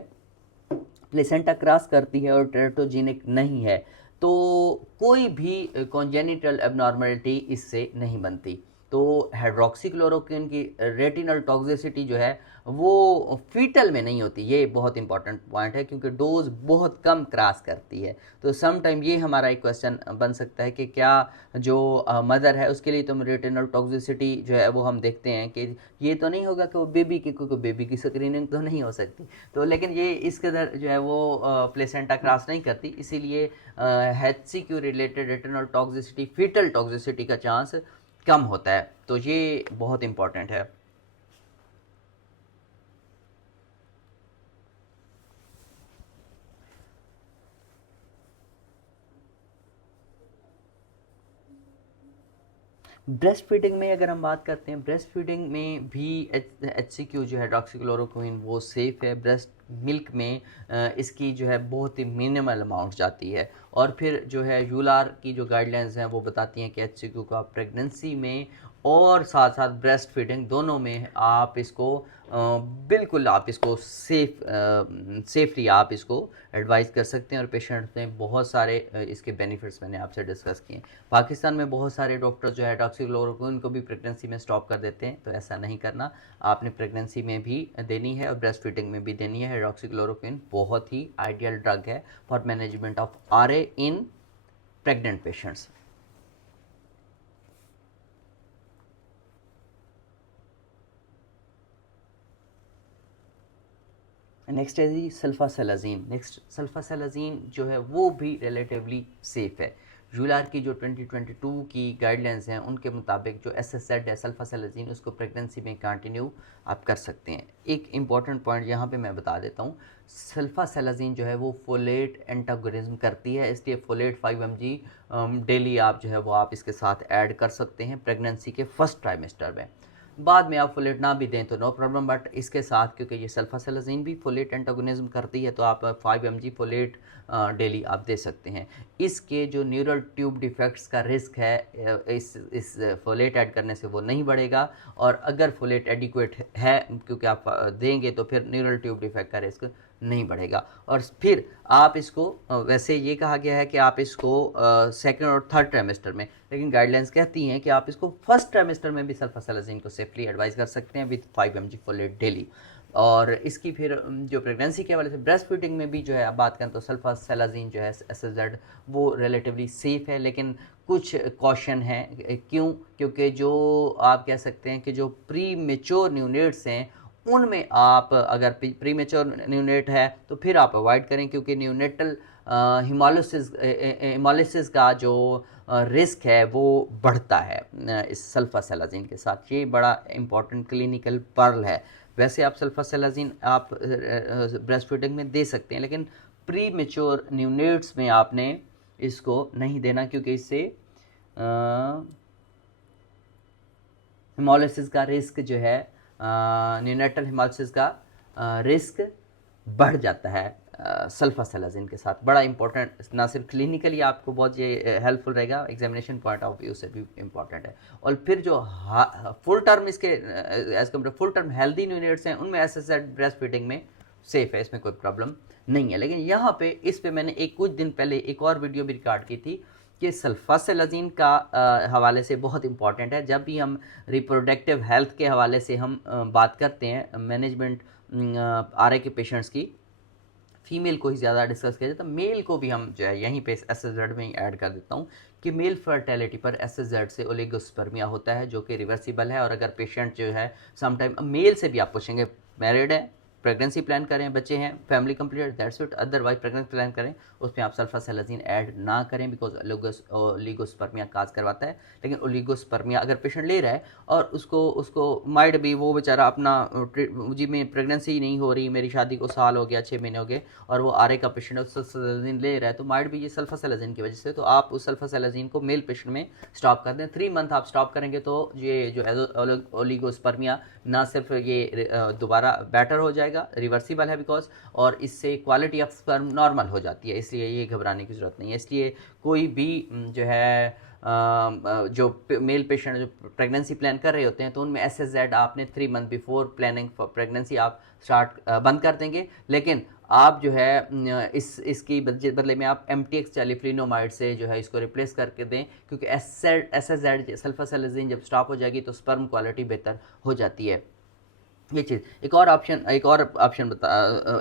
प्लेसेंटा क्रॉस करती है और टेरेटोजेनिक नहीं है, तो कोई भी कॉन्जेनिटल एबनॉर्मलिटी इससे नहीं बनती। तो हाइड्रोक्सीक्लोरोक्विन की रेटिनल टॉक्सिसिटी जो है वो फीटल में नहीं होती, ये बहुत इंपॉर्टेंट पॉइंट है क्योंकि डोज बहुत कम क्रॉस करती है। तो सम टाइम ये हमारा एक क्वेश्चन बन सकता है कि क्या जो मदर है उसके लिए तो रेटिनल टॉक्सिसिटी जो है वो हम देखते हैं कि ये तो नहीं होगा कि वो बेबी की, क्योंकि बेबी की स्क्रीनिंग तो नहीं हो सकती, तो लेकिन ये इस कदर जो है वो प्लेसेंटा क्रॉस नहीं करती, इसीलिए HCQ related retinal toxicity, fetal toxicity का चांस कम होता है। तो ये बहुत इंपॉर्टेंट है। ब्रेस्ट फीडिंग में अगर हम बात करते हैं, ब्रेस्ट फीडिंग में भी HCQ जो है हाइड्रोक्सीक्लोरोक्विन वो सेफ़ है। ब्रेस्ट मिल्क में इसकी जो है बहुत ही मिनिमल अमाउंट जाती है और फिर जो है यूलार की जो गाइडलाइंस हैं वो बताती हैं कि HCQ का प्रेगनेंसी में और साथ साथ ब्रेस्ट फीडिंग दोनों में आप इसको बिल्कुल आप इसको सेफली आप इसको एडवाइस कर सकते हैं और पेशेंट्स ने बहुत सारे इसके बेनिफिट्स मैंने आपसे डिस्कस किए। पाकिस्तान में बहुत सारे डॉक्टर जो है हाइड्रोक्सीक्लोरोक्विन को भी प्रेगनेंसी में स्टॉप कर देते हैं, तो ऐसा नहीं करना, आपने प्रेगनेंसी में भी देनी है और ब्रेस्ट फीडिंग में भी देनी है। हाइड्रोक्सीक्लोरोक्विन बहुत ही आइडियल ड्रग है for management of RA in pregnant patients. Next है जी सल्फासेलाजीन। नेक्स्ट सल्फासेलाजीन जो है वो भी रिलेटिवली सेफ़ है। यूलार की जो 2022 की गाइडलाइंस हैं उनके मुताबिक जो SSZ है सल्फासेलाजीन उसको प्रेगनेंसी में कंटिन्यू आप कर सकते हैं। एक इम्पॉर्टेंट पॉइंट यहाँ पे मैं बता देता हूँ, सल्फासेलाजीन जो है वो फोलेट एंटागोनिज्म करती है, इसलिए फोलेट 5 mg डेली आप जो है वो आप इसके साथ ऐड कर सकते हैं प्रेगनेंसी के फर्स्ट ट्राइमेस्टर में। बाद में आप फोलेट ना भी दें तो नो प्रॉब्लम, बट इसके साथ क्योंकि ये सल्फासेलाजीन भी फोलेट एंटागोनिज्म करती है तो आप 5 mg फोलेट डेली आप दे सकते हैं। इसके जो न्यूरल ट्यूब डिफेक्ट्स का रिस्क है इस फोलेट ऐड करने से वो नहीं बढ़ेगा और अगर फोलेट एडिक्वेट है क्योंकि आप देंगे तो फिर न्यूरल ट्यूब डिफेक्ट का रिस्क नहीं बढ़ेगा। और फिर आप इसको वैसे ये कहा गया है कि आप इसको सेकंड और थर्ड ट्राइमेस्टर में, लेकिन गाइडलाइंस कहती हैं कि आप इसको फर्स्ट ट्राइमेस्टर में भी सल्फासेलाजीन को सेफली एडवाइस कर सकते हैं विद 5 mg फोलेट डेली। और इसकी फिर जो प्रेगनेंसी के हवाले से ब्रेस्ट फीडिंग में भी जो है आप बात करें तो सल्फासेलाजीन जो है SSZ वो रिलेटिवली सेफ़ है, लेकिन कुछ कॉशन है। क्यों? क्योंकि जो आप कह सकते हैं कि जो प्री मेच्योर न्यूनेट्स हैं उनमें आप अगर प्री मेच्योर न्यूनेट है तो फिर आप अवॉइड करें, क्योंकि न्यूनेटल हिमोलिसिस का जो रिस्क है वो बढ़ता है इस सल्फासेलाजीन के साथ। ये बड़ा इंपॉर्टेंट क्लिनिकल पर्ल है। वैसे आप सल्फासेलाजीन आप ब्रेस्ट फीडिंग में दे सकते हैं, लेकिन प्री मेच्योर न्यूनेट्स में आपने इसको नहीं देना, क्योंकि इससे हिमोलिसिस का रिस्क जो है न्यूनेटल हिमोलिसिस का रिस्क बढ़ जाता है सल्फासेलाजिन के साथ। बड़ा इंपॉर्टेंट, ना सिर्फ क्लिनिकली आपको बहुत ये हेल्पफुल रहेगा, एग्जामिनेशन पॉइंट ऑफ व्यू से भी इंपॉर्टेंट है। और फिर जो फुल टर्म इसके as compare full term healthy units हैं, उनमें एसएसएड ब्रेस्ट फीडिंग में सेफ है, इसमें कोई प्रॉब्लम नहीं है। लेकिन यहाँ पे इस पे मैंने कुछ दिन पहले एक और वीडियो भी रिकॉर्ड की थी कि सल्फासेलाजिन का हवाले से बहुत इंपॉर्टेंट है। जब भी हम रिप्रोडक्टिव हेल्थ के हवाले से हम बात करते हैं, मैनेजमेंट आरए के पेशेंट्स की, फीमेल को ही ज़्यादा डिस्कस किया जाता है, मेल को भी हम जो है यहीं पे एसएसजेड में ही ऐड कर देता हूँ कि मेल फर्टिलिटी पर एसएसजेड से ओलिगोस्पर्मिया होता है, जो कि रिवर्सिबल है। और अगर पेशेंट जो है समटाइम मेल से भी आप पूछेंगे, मैरिड है, प्रेगनेंसी प्लान करें, बच्चे हैं, family complete, that's it, otherwise pregnancy plan करें, उसमें आप सल्फासेलाजिन ऐड ना करें, बिकॉज ओलिगोस्पर्मिया काज करवाता है। लेकिन ओलिगोस्पर्मिया अगर पेशेंट ले रहा है और उसको माइड भी, वो बेचारा अपना जी में प्रेगनेंसी नहीं हो रही, मेरी शादी को साल हो गया, 6 महीने हो गए, और वो आरए का पेशेंट है, सल्फासेलाजिन ले रहा है, तो माइड भी ये सल्फासेलाजिन की वजह से, तो आप उस सल्फासेलाजिन को मेल पेशेंट में स्टॉप कर दें। 3 मंथ आप स्टॉप करेंगे तो ये जो ओलिगोस्पर्मिया ना सिर्फ ये दोबारा बेटर हो जाएगा, रिवर्सिबल है बिकॉज, और इससे क्वालिटी ऑफ स्पर्म नॉर्मल हो जाती है, इसलिए ये घबराने की ज़रूरत नहीं है। इसलिए कोई भी जो है जो मेल पेशेंट जो प्रेगनेंसी प्लान कर रहे होते हैं, तो उनमें एसएसजेड आपने 3 month before planning for pregnancy आप स्टार्ट बंद कर देंगे। लेकिन आप जो है इसकी बदले में आप एमटीएक्स चालिफ्लिनोमाइड से जो है इसको रिप्लेस करके दें, क्योंकि एसएसजेड सल्फासेलाजिन जब स्टॉप हो जाएगी तो स्पर्म क्वालिटी बेहतर हो जाती है। ये चीज़ एक और ऑप्शन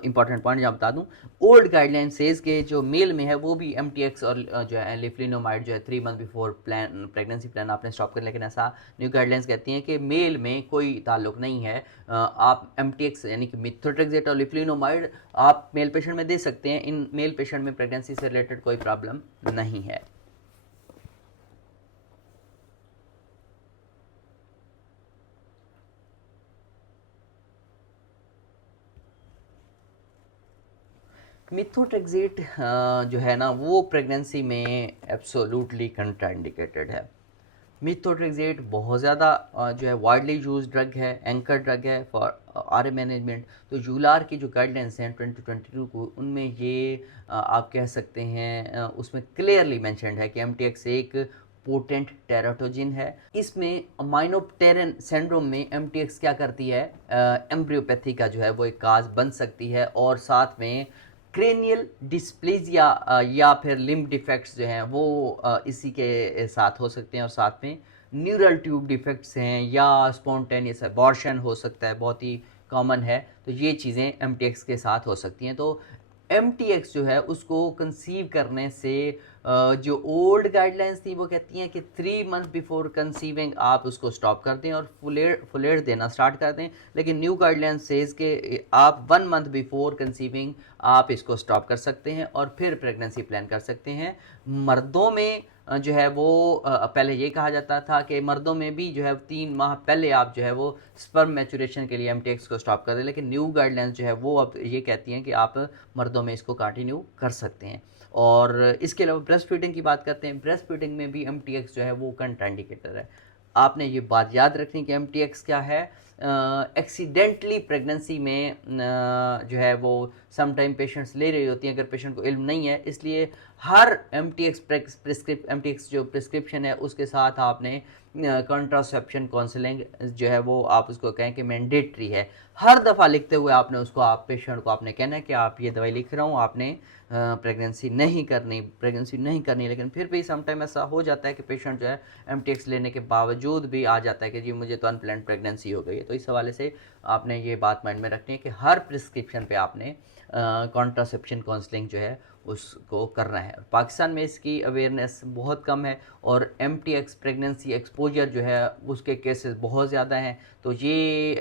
इंपॉर्टेंट पॉइंट यहाँ बता दूँ, ओल्ड गाइडलाइन सेज के जो मेल में है वो भी एमटीएक्स और जो है लिफ्लिनोमाइड जो है 3 मंथ बिफोर प्रेगनेंसी प्लान आपने स्टॉप कर, लेकिन ऐसा न्यू गाइडलाइंस कहती हैं कि मेल में कोई ताल्लुक नहीं है। आप एमटीएक्स यानी कि मिथोट्रेक्सेट और लिफ्लिनोमाइड आप मेल पेशेंट में दे सकते हैं, इन मेल पेशेंट में प्रेगनेंसी से रिलेटेड कोई प्रॉब्लम नहीं है। मिथोट्रेक्सेट जो है ना, वो प्रेगनेंसी में एब्सोल्युटली कंट्राइंडिकेटेड है। मिथोट्रेक्सेट बहुत ज़्यादा जो है वाइडली यूज ड्रग है, एंकर ड्रग है फॉर आरए मैनेजमेंट। तो यूलार की जो गाइडलाइंस हैं 2022 को, उनमें ये आप कह सकते हैं उसमें क्लियरली मेंशन्ड है कि एमटीएक्स एक पोटेंट टेराटोजिन है। इसमें माइनोप्टेरन सिंड्रोम में एमटीएक्स क्या करती है, एम्ब्रियोपैथी का जो है वो एक काज बन सकती है, और साथ में क्रेनियल डिस्प्लेजिया या फिर लिम्ब डिफेक्ट्स जो हैं वो इसी के साथ हो सकते हैं, और साथ में न्यूरल ट्यूब डिफेक्ट्स हैं या स्पॉन्टेनियस अबॉर्शन हो सकता है, बहुत ही कॉमन है। तो ये चीज़ें एमटीएक्स के साथ हो सकती हैं। तो एमटीएक्स जो है उसको कंसीव करने से जो ओल्ड गाइडलाइंस थी वो कहती हैं कि 3 मंथ बिफोर कंसीविंग आप उसको स्टॉप कर दें और फुलेट देना स्टार्ट कर दें। लेकिन न्यू गाइडलाइंस सेज कि आप 1 मंथ बिफोर कंसीविंग आप इसको स्टॉप कर सकते हैं और फिर प्रेगनेंसी प्लान कर सकते हैं। मर्दों में जो है वो पहले ये कहा जाता था कि मर्दों में भी जो है 3 माह पहले आप जो है वो स्पर्म मैचुरेशन के लिए एमटीएक्स को स्टॉप कर दें, लेकिन न्यू गाइडलाइंस जो है वो अब ये कहती हैं कि आप मर्दों में इसको कंटिन्यू कर सकते हैं। और इसके अलावा ब्रेस्ट फीडिंग की बात करते हैं, ब्रेस्ट फीडिंग में भी एमटीएक्स जो है वो कंट्राइंडिकेटर है। आपने ये बात याद रखनी कि एमटीएक्स क्या है, एक्सीडेंटली प्रेगनेंसी में जो है वो समटाइम पेशेंट्स ले रही होती हैं अगर पेशेंट को इल्म नहीं है, इसलिए हर एमटीएक्स जो प्रिस्क्रिप्शन है उसके साथ आपने कॉन्ट्रासेप्शन काउंसलिंग जो है वो आप उसको कहें कि मैंडेटरी है। हर दफ़ा लिखते हुए आपने उसको आप पेशेंट को आपने कहना है कि आप ये दवाई लिख रहा हूँ, आपने प्रेगनेंसी नहीं करनी। लेकिन फिर भी समटाइम ऐसा हो जाता है कि पेशेंट जो है एमटीएक्स लेने के बावजूद भी आ जाता है कि जी मुझे तो अनप्लान्ड प्रेगनेंसी हो गई है। तो इस हवाले से आपने ये बात माइंड में रखनी है कि हर प्रिस्क्रिप्शन पे आपने कॉन्ट्रासेप्शन काउंसलिंग जो है उसको करना है। पाकिस्तान में इसकी अवेयरनेस बहुत कम है और एमटीएक्स प्रेगनेंसी एक्सपोजर जो है उसके केसेस बहुत ज़्यादा हैं। तो ये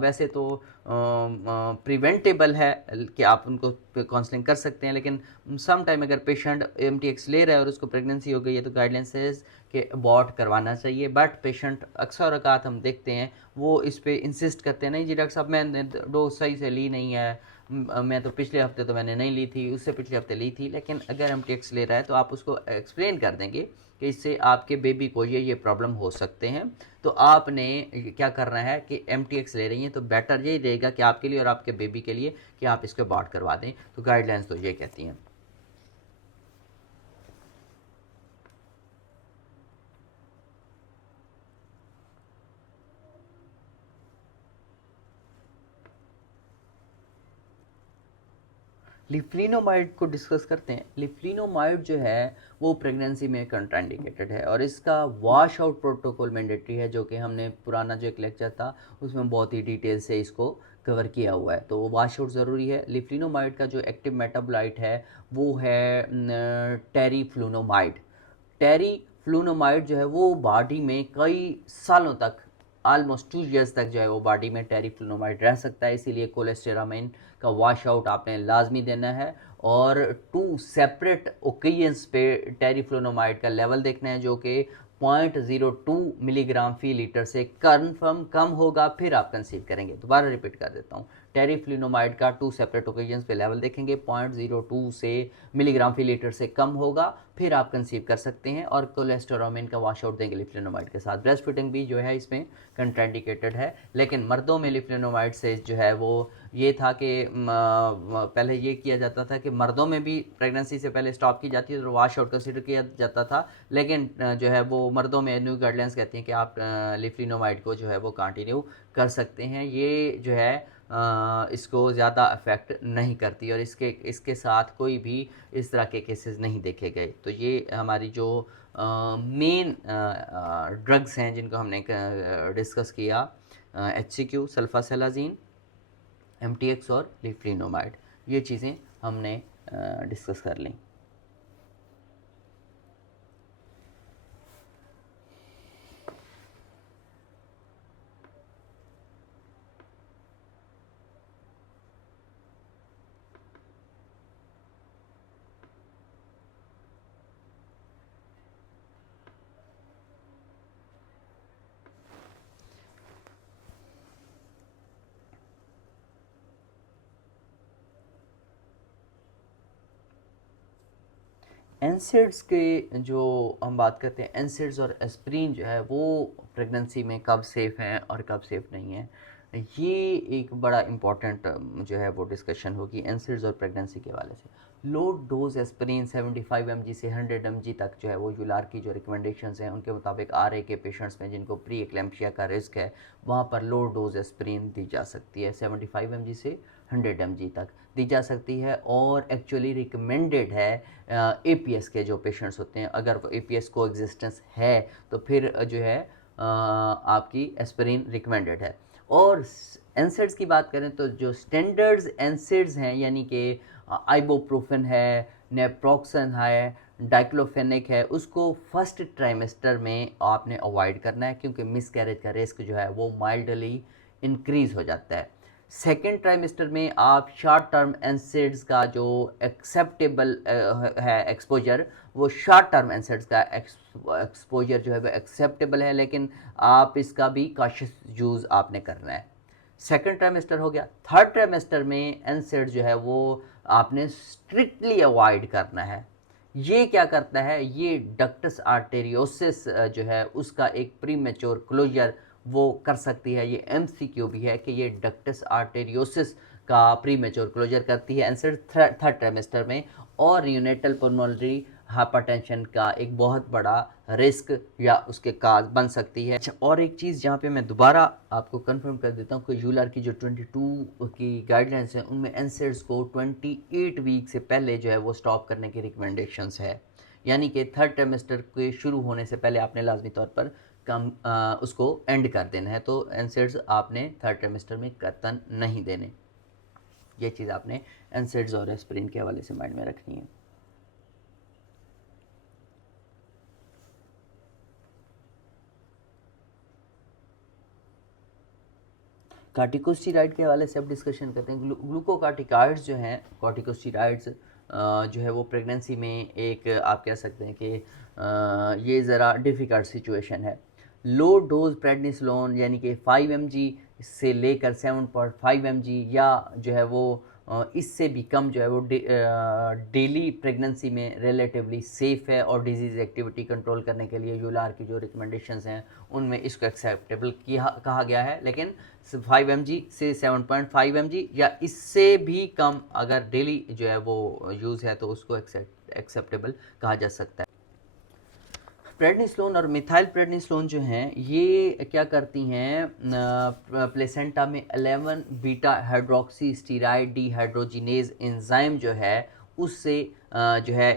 वैसे तो प्रिवेंटेबल है कि आप उनको काउंसलिंग कर सकते हैं, लेकिन सम टाइम अगर पेशेंट एमटीएक्स ले रहा है और उसको प्रेगनेंसी हो गई है तो गाइडलाइंस है कि अबॉर्ट करवाना चाहिए। बट पेशेंट अक्सर औकात हम देखते हैं वो इस पर इंसिस्ट करते हैं, नहीं जी डॉक्टर साहब मैंने डोज सही से ली नहीं है, मैं तो पिछले हफ्ते तो मैंने नहीं ली थी, उससे पिछले हफ्ते ली थी, लेकिन अगर MTX ले रहा है तो आप उसको एक्सप्लेन कर देंगे कि इससे आपके बेबी को ये प्रॉब्लम हो सकते हैं। तो आपने क्या करना है कि MTX ले रही हैं तो बेटर यही रहेगा कि आपके लिए और आपके बेबी के लिए कि आप इसको अबॉर्ट करवा दें। तो गाइडलाइंस तो ये कहती हैं। लिफ्लिनोमाइड को डिस्कस करते हैं। लिफ्लिनोमाइड जो है वो प्रेगनेंसी में कंट्राइंडिकेटेड है और इसका वॉश आउट प्रोटोकॉल मैंडेटरी है, जो कि हमने पुराना जो एक लेक्चर था उसमें बहुत ही डिटेल से इसको कवर किया हुआ है। तो वो वॉश आउट ज़रूरी है। लिफ्लिनोमाइड का जो एक्टिव मेटाबोलाइट है वो है टेरीफ्लूनोमाइड। टेरीफ्लूनोमाइड जो है वो बॉडी में कई सालों तक, ऑलमोस्ट 2 ईयर्स तक जो है वो बॉडी में टेरीफ्लूनोमाइड रह सकता है। इसीलिए कोलेस्टेरामाइन का वॉश आउट आपने लाजमी देना है और 2 सेपरेट ओकेजन्स पे टेरीफ्लूनोमाइड का लेवल देखना है, जो कि 0.02 मिलीग्राम फी लीटर से कन्फर्म कम होगा, फिर आप कंसीव करेंगे। दोबारा रिपीट कर देता हूँ, टेरीफ्लूनोमाइड का 2 सेपरेट ओकेजन्स पे लेवल देखेंगे, 0.02 से मिलीग्राम फी लीटर से कम होगा, फिर आप कंसीव कर सकते हैं। और कोलेस्टेरोमिन का वॉश आउट देंगे लिफ्लिनोमाइड के साथ। ब्रेस्ट फीडिंग भी जो है इसमें कंट्राइंडिकेटेड है, लेकिन मर्दों में लिफ्लिनोमाइड से जो है वो ये था कि पहले ये किया जाता था कि मर्दों में भी प्रेगनेंसी से पहले स्टॉप की जाती है तो वॉश आउट कंसिडर किया जाता था, लेकिन जो है वो मर्दों में न्यू गाइडलाइंस कहती हैं कि आप लिफ्लिनोमाइड को जो है वो कंटिन्यू कर सकते हैं। ये जो है इसको ज़्यादा अफेक्ट नहीं करती और इसके साथ कोई भी इस तरह के केसेस नहीं देखे गए। तो ये हमारी जो मेन ड्रग्स हैं जिनको हमने डिस्कस किया, HCQ, सल्फासेलाजीन, MTX और लिफ्लिनोमाइड, ये चीज़ें हमने डिस्कस कर ली। एनसेड्स के जो हम बात करते हैं, एनसेड्स और एस्प्रिन जो है वो प्रेगनेंसी में कब सेफ़ हैं और कब सेफ़ नहीं है, ये एक बड़ा इम्पॉर्टेंट जो है वो डिस्कशन होगी एनसेड्स और प्रेगनेंसी के हवाले से। लो डोज एस्प्रिन 75 mg से 100 mg तक जो है वो यूलार की जो रिकमेंडेशंस हैं उनके मुताबिक RA के पेशेंट्स में जिनको प्री एक्लेम्पशिया का रिस्क है वहाँ पर लो डोज एस्प्रिन दी जा सकती है। 75 mg से 100 mg तक दी जा सकती है और एक्चुअली रिकमेंडेड है APS के जो पेशेंट्स होते हैं। अगर APS को एग्जिस्टेंस है तो फिर जो है आपकी एस्पिरिन रिकमेंडेड है। और एनसेड्स की बात करें तो जो स्टैंडर्ड्स एनसेड्स हैं, यानी कि आइबोप्रोफेन है, नेप्रोक्सन है, डाइक्लोफेनिक है, उसको फर्स्ट ट्राइमेस्टर में आपने अवॉइड करना है क्योंकि मिसकैरेज का रिस्क जो है वो माइल्डली इंक्रीज़ हो जाता है। सेकेंड ट्राइमेस्टर में आप शॉर्ट टर्म एनसेड्स का जो एक्सेप्टेबल है एक्सपोजर, वो शॉर्ट टर्म एनसेड्स का एक्सपोजर जो है वो एक्सेप्टेबल है, लेकिन आप इसका भी कॉशियस यूज़ आपने करना है। सेकेंड ट्राइमेस्टर हो गया। थर्ड ट्राइमेस्टर में एनसेड जो है वो आपने स्ट्रिक्टली अवॉइड करना है। ये क्या करता है, ये डक्टस आर्टेरियोसिस जो है उसका एक प्री मैच्योर क्लोजर वो कर सकती है। ये MCQ भी है कि ये डक्टस आर्टेरियोसिस का प्री मैच्योर क्लोजर करती है एनसेड थर्ड ट्राइमेस्टर में, और यूनिटल पल्मोनरी हाइपरटेंशन का एक बहुत बड़ा रिस्क या उसके काज बन सकती है। अच्छा, और एक चीज़ जहाँ पे मैं दोबारा आपको कंफर्म कर देता हूँ कि यूलर की जो 22 की गाइडलाइंस हैं उनमें एनसेड्स को 28 वीक से पहले जो है वो स्टॉप करने की रिकमेंडेशंस है, यानी कि थर्ड ट्राइमेस्टर के शुरू होने से पहले आपने लाजमी तौर पर उसको एंड कर देना है। तो एनसेड्स आपने थर्ड ट्राइमेस्टर में कतन नहीं देने। ये चीज़ आपने एनसेड्स और एस्पिरिन के हवाले से माइंड में रखनी है। कार्टिकोस्टेरॉइड के हवाले से अब डिस्कशन करते हैं। ग्लूकोकार्टिकॉइड्स जो हैं, कॉर्टिकोस्टेरॉइड्स जो है वो प्रेगनेंसी में एक आप कह सकते हैं कि ये ज़रा डिफ़िकल्ट सिचुएशन है। लो डोज प्रेडनिसोलोन यानी कि 5 mg से लेकर 7.5 mg या जो है वो इससे भी कम जो है वो डेली प्रेगनेंसी में रिलेटिवली सेफ़ है, और डिजीज़ एक्टिविटी कंट्रोल करने के लिए यूलार की जो रिकमेंडेशंस हैं उनमें इसको एक्सेप्टेबल कहा गया है। लेकिन 5 mg से 7.5 mg या इससे भी कम अगर डेली जो है वो यूज़ है तो उसको एक्सेप्टेबल कहा जा सकता है। प्रेडनिसोलोन और मिथाइल प्रेडनिसोलोन जो हैं ये क्या करती हैं, प्लेसेंटा में 11 beta hydroxy steroid dehydrogenase enzyme जो है उससे जो है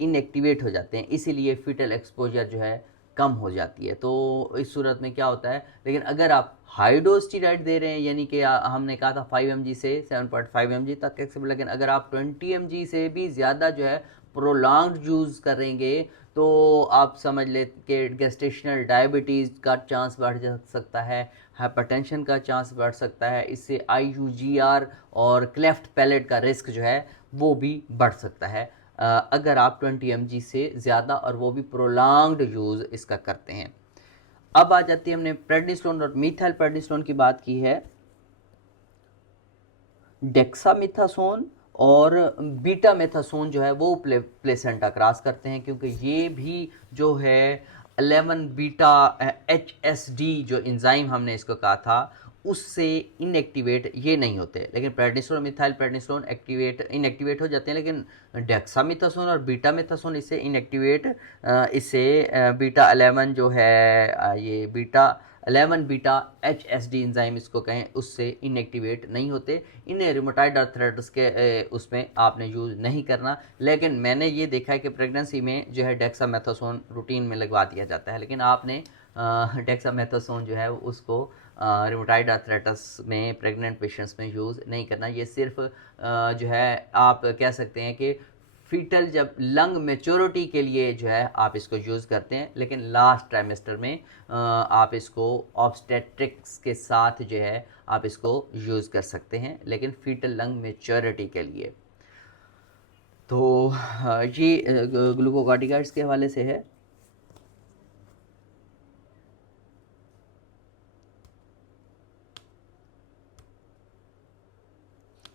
इनएक्टिवेट हो जाते हैं, इसीलिए फीटल एक्सपोजर जो है कम हो जाती है। तो इस सूरत में क्या होता है, लेकिन अगर आप हाई डोज स्टीराइड दे रहे हैं, यानी कि हमने कहा था 5 mg से 7.5 mg तक एक्सेप्ट, लेकिन अगर आप 20 mg से भी ज़्यादा जो है प्रोलॉन्ग्ड यूज़ करेंगे तो आप समझ ले कि गेस्टेशनल डायबिटीज़ का चांस बढ़ जा सकता है, हाइपरटेंशन का चांस बढ़ सकता है, इससे IUGR और क्लेफ्ट पैलेट का रिस्क जो है वो भी बढ़ सकता है अगर आप 20 mg से ज़्यादा और वो भी प्रोलॉन्ग्ड यूज़ इसका करते हैं। अब आ जाती है, हमने प्रेडनिसोलोन और मिथाइल प्रेडनिसोलोन की बात की है, डेक्सामेथासोन और बीटा मेथासोन जो है वो प्लेसेंटा क्रॉस करते हैं, क्योंकि ये भी जो है 11 बीटा HSD जो एंजाइम हमने इसको कहा था उससे इनएक्टिवेट ये नहीं होते, लेकिन प्रेडनिसोलोन मिथाइल प्रेडनिसोलोन इनएक्टिवेट हो जाते हैं, लेकिन डेक्सामेथासोन और बीटा मेथासोन इससे इनएक्टिवेट बीटा 11 जो है ये बीटा 11 बीटा HSD एंजाइम इसको कहें उससे इनएक्टिवेट नहीं होते। इन्हें रिमोटाइड आर्थराइटिस के उसमें आपने यूज़ नहीं करना, लेकिन मैंने ये देखा है कि प्रेगनेंसी में जो है डेक्सामेथासोन रूटीन में लगवा दिया जाता है, लेकिन आपने डेक्सामेथासोन जो है उसको रिमोटाइड आर्थराइटिस में प्रेग्नेंट पेशेंट्स में यूज़ नहीं करना। ये सिर्फ जो है आप कह सकते हैं कि फीटल जब लंग मेच्योरिटी के लिए जो है आप इसको यूज़ करते हैं, लेकिन लास्ट ट्राइमेस्टर में आप इसको ऑब्स्टेट्रिक्स के साथ जो है आप इसको यूज़ कर सकते हैं, लेकिन फीटल लंग मेच्योरिटी के लिए। तो ये ग्लूकोकार्टिकॉइड्स के हवाले से है।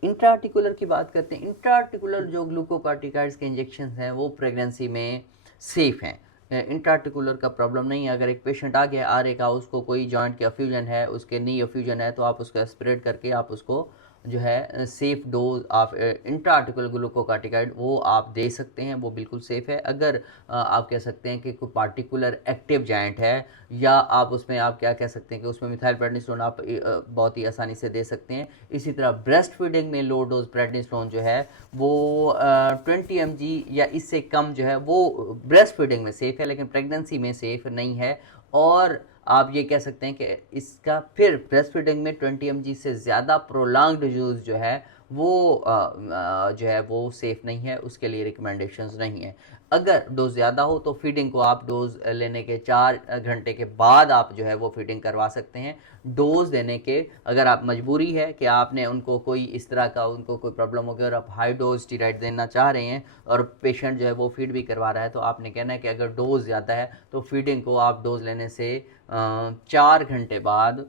इंट्राआर्टिकुलर की बात करते हैं। इंट्राआर्टिकुलर जो ग्लूकोकार्टिकॉइड्स के इंजेक्शन हैं वो प्रेगनेंसी में सेफ़ हैं। इंट्राआर्टिकुलर का प्रॉब्लम नहीं है। अगर एक पेशेंट आ गया आर का, उसको कोई जॉइंट के अफ्यूजन है, उसके नी अफ्यूजन है, तो आप उसको एस्पिरेट करके आप उसको जो है सेफ़ डोज आप इंट्राआर्टिकुलर ग्लूकोकार्टिकॉइड वो आप दे सकते हैं, वो बिल्कुल सेफ़ है। अगर आप कह सकते हैं कि कोई पार्टिकुलर एक्टिव जॉइंट है, या आप उसमें आप क्या कह सकते हैं कि उसमें मिथाइल प्रेडनिसोलोन आप बहुत ही आसानी से दे सकते हैं। इसी तरह ब्रेस्ट फीडिंग में लो डोज प्रेडनिसोलोन जो है वो 20 mg या इससे कम जो है वो ब्रेस्ट फीडिंग में सेफ़ है, लेकिन प्रेगनेंसी में सेफ़ नहीं है। और आप ये कह सकते हैं कि इसका फिर ब्रेस्ट फीडिंग में 20 mg से ज़्यादा प्रोलॉन्ग्ड यूज़ जो है वो जो है वो सेफ़ नहीं है, उसके लिए रिकमेंडेशंस नहीं है। अगर डोज ज़्यादा हो तो फीडिंग को आप डोज लेने के 4 घंटे के बाद आप जो है वो फीडिंग करवा सकते हैं। डोज देने के अगर आप मजबूरी है कि आपने उनको कोई इस तरह का उनको कोई प्रॉब्लम हो गया और आप हाई डोज स्टीराइड देना चाह रहे हैं और पेशेंट जो है वो फीड भी करवा रहा है, तो आपने कहना है कि अगर डोज ज़्यादा है तो फीडिंग को आप डोज लेने से 4 घंटे बाद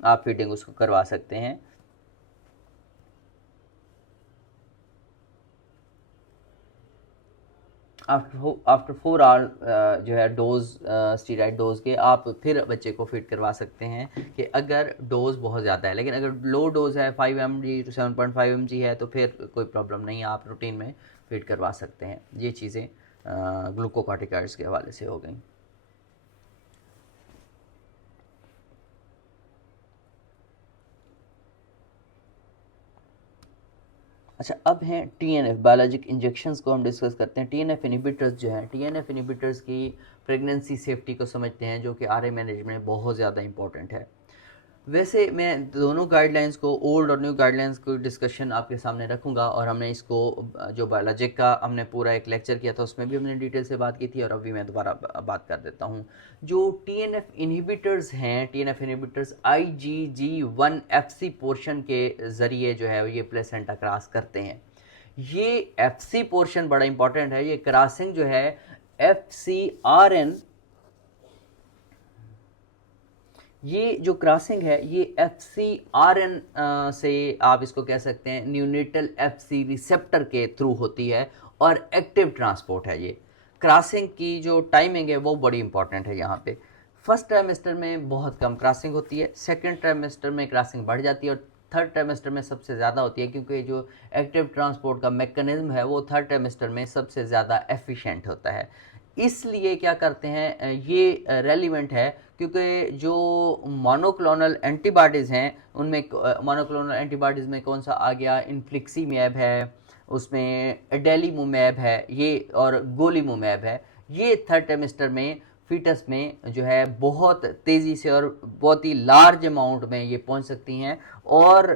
आप फीडिंग उसको करवा सकते हैं। आफ्टर 4 आवर जो है डोज स्टीराइड डोज के आप फिर बच्चे को फीड करवा सकते हैं कि अगर डोज बहुत ज़्यादा है। लेकिन अगर लो डोज है 5 mg to 7.5 mg है तो फिर कोई प्रॉब्लम नहीं है, आप रूटीन में फीड करवा सकते हैं। ये चीज़ें ग्लूकोकार्टिकॉइड्स के हवाले से हो गई। अच्छा, अब हैं TNF बायोलॉजिक इंजेक्शंस को हम डिस्कस करते हैं। TNF इनिबिटर्स जो हैं, TNF इनिबिटर्स की प्रेगनेंसी सेफ्टी को समझते हैं, जो कि RA मैनेजमेंट में बहुत ज़्यादा इंपॉर्टेंट है। वैसे मैं दोनों गाइडलाइंस को, ओल्ड और न्यू गाइडलाइंस को डिस्कशन आपके सामने रखूंगा, और हमने इसको जो बायोलॉजिक का हमने पूरा एक लेक्चर किया था उसमें भी हमने डिटेल से बात की थी, और अभी मैं दोबारा बात कर देता हूँ। जो TNF इनहिबिटर्स हैं, TNF इनहिबिटर्स IgG1-Fc पोर्शन के ज़रिए जो है ये प्लेसेंटा क्रॉस करते हैं। ये FC पोर्शन बड़ा इंपॉर्टेंट है। ये क्रॉसिंग जो है FcRn ये जो क्रॉसिंग है ये FcRn से आप इसको कह सकते हैं न्यूनेटल FC रिसेप्टर के थ्रू होती है और एक्टिव ट्रांसपोर्ट है। ये क्रॉसिंग की जो टाइमिंग है वो बड़ी इंपॉर्टेंट है यहाँ पे। फर्स्ट ट्राइमेस्टर में बहुत कम क्रॉसिंग होती है, सेकेंड ट्राइमेस्टर में क्रॉसिंग बढ़ जाती है और थर्ड ट्राइमेस्टर में सबसे ज़्यादा होती है, क्योंकि जो एक्टिव ट्रांसपोर्ट का मैकेनिज्म है वो थर्ड ट्राइमेस्टर में सबसे ज़्यादा एफिशिएंट होता है। इसलिए क्या करते हैं, ये रेलिवेंट है क्योंकि जो मोनोक्लोनल एंटीबॉडीज़ हैं उनमें मोनोक्लोनल एंटीबॉडीज़ में कौन सा आ गया, इन्फ्लिक्सीमैब है, उसमें एडेलीमुमैब है ये, और गोलीमुमैब है। ये थर्ड ट्राइमेस्टर में फीटस में जो है बहुत तेज़ी से और बहुत ही लार्ज अमाउंट में ये पहुंच सकती हैं, और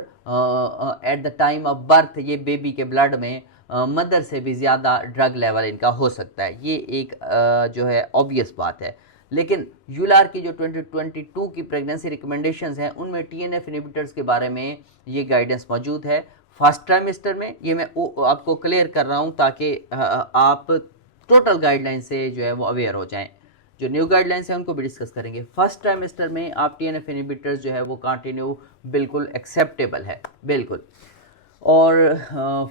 at the time of birth ये बेबी के ब्लड में मदर से भी ज़्यादा ड्रग लेवल इनका हो सकता है। ये एक जो है ऑब्वियस बात है। लेकिन यूलार की जो 2022 की प्रेगनेंसी रिकमेंडेशंस हैं उनमें TNF इनहिबिटर्स के बारे में ये गाइडेंस मौजूद है। फर्स्ट ट्राइमेस्टर में ये मैं आपको क्लियर कर रहा हूँ ताकि आप टोटल गाइडलाइन से जो है वो अवेयर हो जाएं। जो न्यू गाइडलाइंस है उनको भी डिस्कस करेंगे। फर्स्ट ट्राइमेस्टर में आप TNF इनहिबिटर्स जो है वो कंटिन्यू बिल्कुल एक्सेप्टेबल है, बिल्कुल। और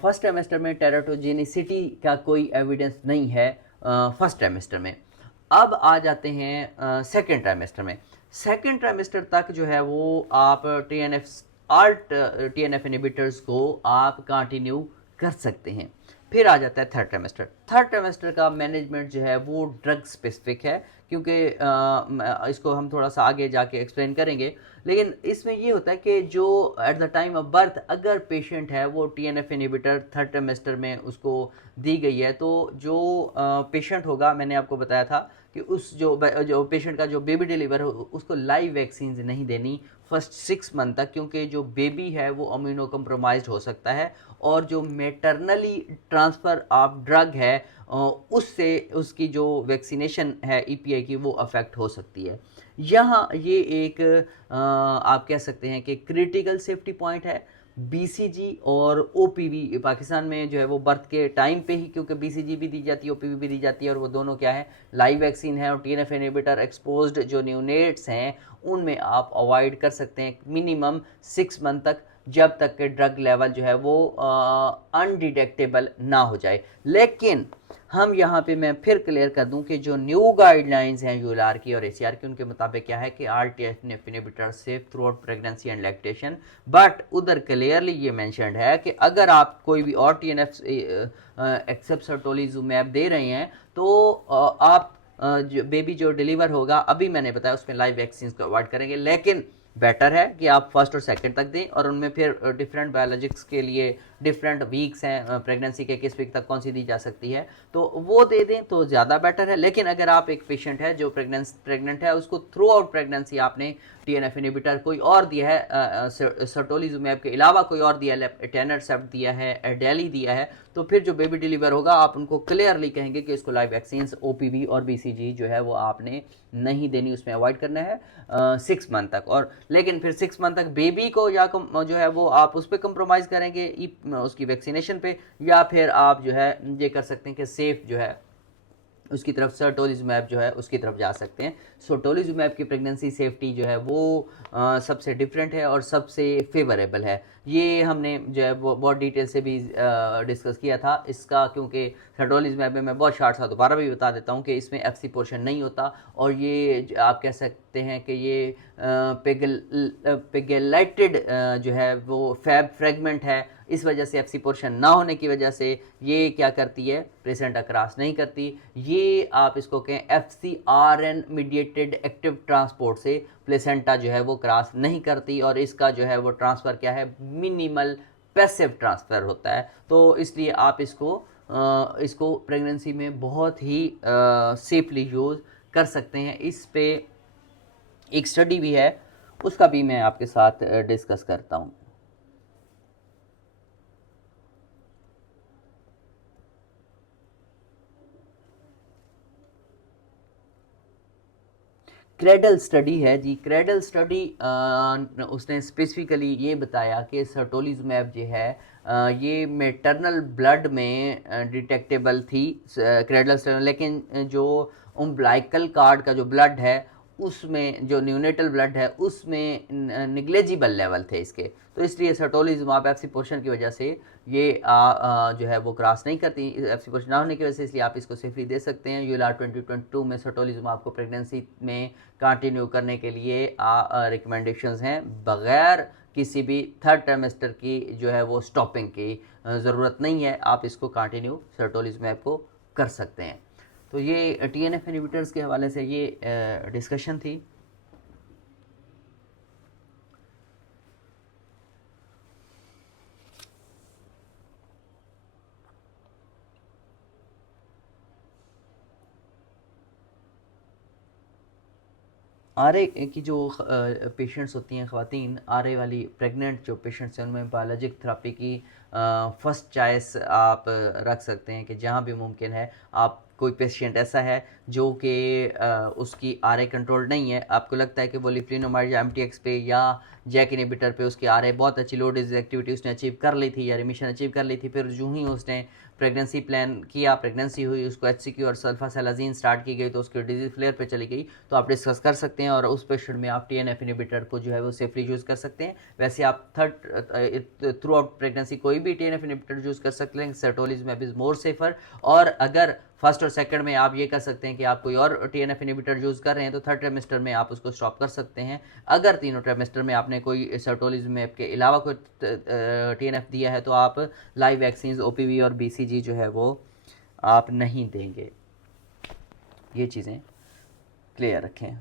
फर्स्ट ट्राइमेस्टर में टेराटोजेनिसिटी का कोई एविडेंस नहीं है फर्स्ट ट्राइमेस्टर में। अब आ जाते हैं सेकेंड ट्राइमेस्टर में। सेकेंड ट्राइमेस्टर तक जो है वो आप TNF इनहिबिटर्स को आप कंटिन्यू कर सकते हैं। फिर आ जाता है थर्ड ट्राइमेस्टर। थर्ड ट्राइमेस्टर का मैनेजमेंट जो है वो ड्रग स्पेसिफिक है, क्योंकि इसको हम थोड़ा सा आगे जाके एक्सप्लेन करेंगे। लेकिन इसमें ये होता है कि जो at the time of birth अगर पेशेंट है वो TNF इनहिबिटर थर्ड ट्राइमेस्टर में उसको दी गई है, तो जो पेशेंट होगा, मैंने आपको बताया था कि उस जो पेशेंट का जो बेबी डिलीवर हो उसको लाइव वैक्सीन नहीं देनी फर्स्ट 6 मंथ तक, क्योंकि जो बेबी है वो इम्यूनो कम्प्रोमाइज्ड हो सकता है, और जो मेटरनली ट्रांसफ़र ऑफ ड्रग है उससे उसकी जो वैक्सीनेशन है EPI की वो अफेक्ट हो सकती है। यहाँ ये एक आप कह सकते हैं कि क्रिटिकल सेफ्टी पॉइंट है। BCG और OPV पाकिस्तान में जो है वो बर्थ के टाइम पे ही, क्योंकि BCG भी दी जाती है OPV भी दी जाती है, और वो दोनों क्या है, लाइव वैक्सीन है। और TNF इनहिबिटर एक्सपोज्ड जो न्यूनेट्स हैं उनमें आप अवॉइड कर सकते हैं मिनिमम 6 मंथ तक, जब तक के ड्रग लेवल जो है वो अनडिटेक्टेबल ना हो जाए। लेकिन हम यहाँ पे मैं फिर क्लियर कर दूं कि जो न्यू गाइडलाइंस हैं यूएलआर की और ACR की, उनके मुताबिक क्या है कि TNF inhibitor safe through out pregnancy and lactation. But उधर क्लियरली ये मेंशन्ड है कि अगर आप कोई भी और TNF एक्सेप्ट सर्टोलिजुमैब दे रहे हैं तो आप जो बेबी जो डिलीवर होगा, अभी मैंने बताया उसमें लाइव वैक्सीन को अवॉइड करेंगे। लेकिन बेटर है कि आप फर्स्ट और सेकंड तक दें, और उनमें फिर डिफरेंट बायोलॉजिक्स के लिए डिफरेंट वीक्स हैं, प्रेगनेंसी के किस वीक तक कौन सी दी जा सकती है, तो वो दे दें तो ज़्यादा बेटर है। लेकिन अगर आप एक पेशेंट है जो प्रेग्नेंट है, उसको थ्रू आउट प्रेगनेंसी आपने TNF इनहिबिटर कोई और दिया है, सर्टोलिजुमैब के अलावा कोई और दिया है, एटेनरसेप्ट दिया है, एडेली दिया है, तो फिर जो बेबी डिलीवर होगा आप उनको क्लियरली कहेंगे कि इसको लाइव वैक्सीन OPV और BCG जो है वो आपने नहीं देनी, उसमें अवॉइड करना है 6 मंथ तक। और लेकिन फिर 6 मंथ तक बेबी को या जो है वो आप उस पर कंप्रोमाइज़ करेंगे उसकी वैक्सीनेशन पे, या फिर आप जो है ये कर सकते हैं कि सेफ जो है उसकी तरफ सर्टोलिजुमैब जो है उसकी तरफ जा सकते हैं। सर्टोलिजुमैब की प्रेगनेंसी सेफ्टी जो है वो सबसे डिफरेंट है और सबसे फेवरेबल है। ये हमने जो है वो बहुत डिटेल से भी डिस्कस किया था इसका, क्योंकि सर्टोलिजुमैब में मैं बहुत शार्ट सा दोबारा भी बता देता हूँ कि इसमें FC पोर्शन नहीं होता, और ये आप कह सकते हैं कि ये पेगेलाइटेड जो है वो फैब फ्रेगमेंट है। इस वजह से FC पोर्शन ना होने की वजह से ये क्या करती है, प्लेसेंटा क्रॉस नहीं करती। ये आप इसको कहें FcRn मीडिएटेड एक्टिव ट्रांसपोर्ट से प्लेसेंटा जो है वो क्रॉस नहीं करती, और इसका जो है वो ट्रांसफ़र क्या है, मिनिमल पैसिव ट्रांसफ़र होता है। तो इसलिए आप इसको प्रेगनेंसी में बहुत ही सेफली यूज़ कर सकते हैं। इस पे एक स्टडी भी है, उसका भी मैं आपके साथ डिस्कस करता हूँ। क्रेडल स्टडी है जी। क्रेडल स्टडी उसने स्पेसिफिकली ये बताया कि सर्टोलिजुमैब जो है ये मेटरनल ब्लड में डिटेक्टेबल थी क्रेडल स्टडी, लेकिन जो उम्बिलिकल कार्ड का जो ब्लड है उसमें जो न्यूनेटल ब्लड है उसमें निग्लेजिबल लेवल थे इसके, तो इसलिए सर्टोलिजुमाब एफसी पोर्शन की वजह से ये जो है वो क्रॉस नहीं करती एफसी पोर्शन ना होने की वजह से, इसलिए आप इसको सेफली दे सकते हैं। यूएलआर 2022 में सर्टोलिजुमाब को प्रेगनेंसी में कंटिन्यू करने के लिए रिकमेंडेशंस हैं बग़ैर किसी भी थर्ड ट्राइमेस्टर की जो है वो स्टॉपिंग की ज़रूरत नहीं है, आप इसको कंटिन्यू सर्टोलिजुमाब को कर सकते हैं। तो ये टीएनएफ इनहिबिटर्स के हवाले से ये डिस्कशन थी। आरए की जो पेशेंट्स होती हैं ख़वातीन, आरए वाली प्रेग्नेंट जो पेशेंट्स हैं उनमें बायोलॉजिक थेरेपी की फ़र्स्ट चॉइस आप रख सकते हैं कि जहाँ भी मुमकिन है आप कोई पेशेंट ऐसा है जो कि उसकी आरए कंट्रोल नहीं है, आपको लगता है कि वो लिफ्लिनोमाइड या एमटीएक्स पे या जैक इनहिबिटर पे उसकी आरए बहुत अच्छी लो डिजीज एक्टिविटी उसने अचीव कर ली थी या रिमिशन अचीव कर ली थी, फिर यूँ ही उसने प्रेगनेंसी प्लान किया, प्रेगनेंसी हुई, उसको एचसीक्यू और सल्फासेलाजीन स्टार्ट की गई तो उसकी डिजीज फ्लेयर पे चली गई, तो आप डिस्कस कर सकते हैं और उस पेशेंट में आप टीएनएफ इनहिबिटर को जो है वो सेफली यूज़ कर सकते हैं। वैसे आप थ्रू आउट प्रेगनेंसी कोई भी टीएनएफ इनहिबिटर यूज़ कर सकते हैं, सर्टोलिजुमाब इज़ मोर सेफर। और अगर फर्स्ट और सेकंड में आप ये कर सकते हैं कि आप कोई और टीएनएफ इनहिबिटर यूज़ कर रहे हैं तो थर्ड ट्राइमेस्टर में आप उसको स्टॉप कर सकते हैं। अगर तीनों ट्राइमेस्टर में आपने कोई सर्टोलिजुमाब के अलावा कोई टीएनएफ दिया है तो आप लाइव वैक्सीन ओपीवी और बीसीजी जो है वो आप नहीं देंगे। ये चीज़ें क्लियर रखें।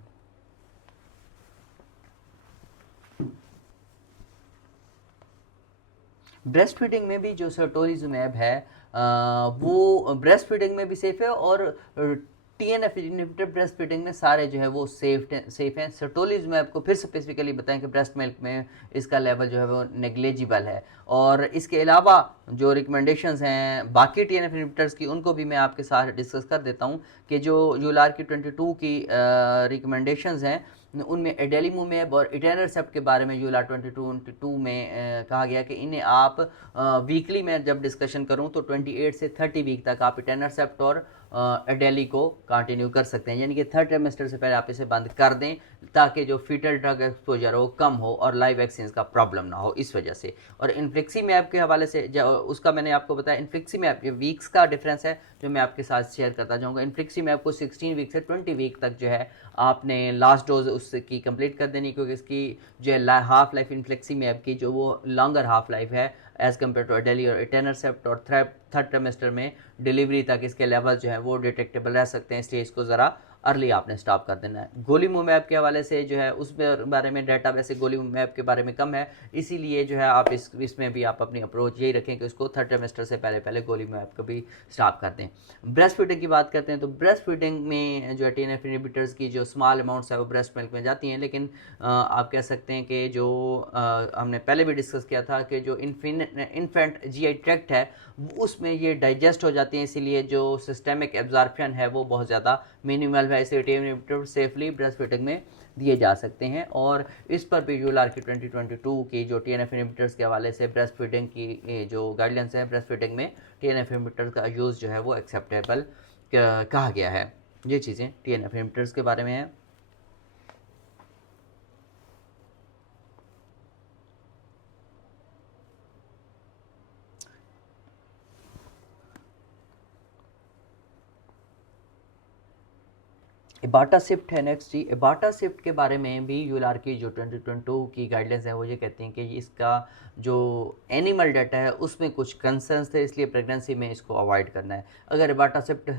ब्रेस्ट फीडिंग में भी जो सर्टोलिजुमाब है वो ब्रेस्ट फीडिंग में भी सेफ़ है और टीएनएफ इनहिबिटर ब्रेस्ट फीडिंग में सारे जो है वो सेफ हैं। सर्टोलिजुमाब को फिर स्पेसिफिकली बताएं कि ब्रेस्ट मिल्क में इसका लेवल जो है वो नेग्लेजिबल है। और इसके अलावा जो रिकमेंडेशंस हैं बाकी टीएनएफ इनहिबिटर्स की उनको भी मैं आपके साथ डिस्कस कर देता हूं कि जो यूएलआर की 22 की रिकमेंडेशंस हैं उनमें एडेलीमुमेब और इटेनरसेप्ट के बारे में यूएलआर 22 में कहा गया कि इन्हें आप वीकली में जब डिस्कशन करूं तो 28 से 30 वीक तक आप इटेनरसेप्ट और एडेली को कंटिन्यू कर सकते हैं, यानी कि थर्ड ट्राइमेस्टर से पहले आप इसे बंद कर दें ताकि जो फीटल ड्रग एक्सपोजर हो कम हो और लाइव वैक्सीन का प्रॉब्लम ना हो इस वजह से। और इन्फ्लिक्सीमैब के हवाले से उसका मैंने आपको बताया, इन्फ्लिक्सीमैब ये वीक्स का डिफरेंस है जो मैं आपके साथ शेयर करता जाऊँगा। इन्फ्लिक्सीमैब को 16 वीक से 20 वीक तक जो है आपने लास्ट डोज उसकी कंप्लीट कर देनी, क्योंकि इसकी जो है हाफ लाइफ इन्फ्लिक्सीमैब की जो वो लॉन्गर हाफ लाइफ है एज़ कम्पेयर टू एडेली और इटेनरसेप्ट, और थर्ड ट्राइमेस्टर में डिलीवरी तक इसके लेवल जो है वो डिटेक्टेबल रह सकते हैं, इसलिए इसको ज़रा अर्ली आपने स्टॉप कर देना है। गोलीमुमैब के हवाले से जो है उस बारे में डाटा वैसे गोलीमुमैब के बारे में कम है, इसीलिए जो है आप इसमें भी आप अपनी अप्रोच यही रखें कि उसको थर्ड ट्राइमेस्टर से पहले गोलीमुमैब को भी स्टॉप कर दें। ब्रेस्ट फीडिंग की बात करते हैं तो ब्रेस्ट फीडिंग में जो टीएनएफ इनहिबिटर्स की जो स्मॉल अमाउंट्स है वो ब्रेस्ट मिल्क में जाती हैं, लेकिन आप कह सकते हैं कि जो हमने पहले भी डिस्कस किया था कि जो इन्फेंट जीआई ट्रैक्ट है उसमें ये डाइजेस्ट हो जाती हैं, इसीलिए जो सिस्टेमिक एब्जॉर्प्शन है वो बहुत ज़्यादा मिनिमल है, इसलिए TNF inhibitor safely breast feeding में दिए जा सकते हैं। और इस पर भी यूएलआर की 2022 की जो टीएनएफ इनहिबिटर्स के हवाले से ब्रेस्ट फीडिंग की जो गाइडलाइंस है, ब्रेस्ट फीडिंग में टीएनएफ इनहिबिटर्स का यूज़ जो है वो एक्सेप्टेबल कहा गया है। ये चीज़ें टीएनएफ इनहिबिटर्स के बारे में हैं। इबाटासिप्ट है नेक्स्ट जी। इबाटासिप्ट के बारे में भी यूएलआर की जो 2022 की गाइडलाइंस है वो ये कहती हैं कि इसका जो एनिमल डाटा है उसमें कुछ कंसर्न्स थे, इसलिए प्रेगनेंसी में इसको अवॉइड करना है। अगर इबाटासिप्ट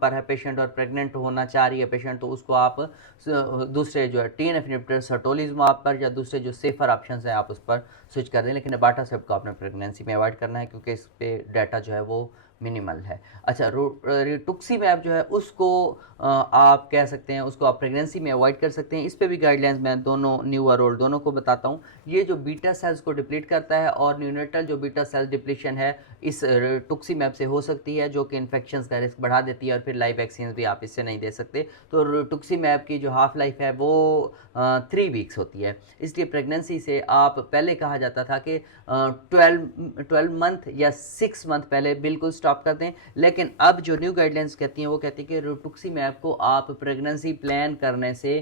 पर है पेशेंट और प्रेग्नेंट होना चाह रही है पेशेंट तो उसको आप दूसरे जो है टीएनएफ इनहिबिटर सर्टोलिजुमाब पर या दूसरे जो सेफर ऑप्शन हैं आप उस पर स्विच कर दें, लेकिन इबाटासिप्ट को आपने प्रेगनेंसी में अवॉइड करना है क्योंकि इस पर डाटा जो है वो मिनिमल है। अच्छा, रिटुक्सीमैब जो है उसको आप कह सकते हैं उसको आप प्रेगनेंसी में अवॉइड कर सकते हैं। इस पे भी गाइडलाइंस मैं दोनों न्यू और ओल्ड दोनों को बताता हूँ। ये जो बीटा सेल्स को डिप्लीट करता है और न्यूनेटल जो बीटा सेल डिप्लीशन है इस रिटुक्सीमैब से हो सकती है, जो कि इन्फेक्शन का रिस्क बढ़ा देती है और फिर लाइव वैक्सीन भी आप इससे नहीं दे सकते। तो रिटुक्सीमैब की जो हाफ लाइफ है वो 3 वीक्स होती है, इसलिए प्रेगनेंसी से आप पहले कहा जाता था कि 12 मंथ या 6 मंथ पहले बिल्कुल स्टॉप कर दें, लेकिन अब जो न्यू गाइडलाइंस कहती हैं वो कहती है कि रिटुक्सीमैब को आप प्रेगनेंसी प्लान करने से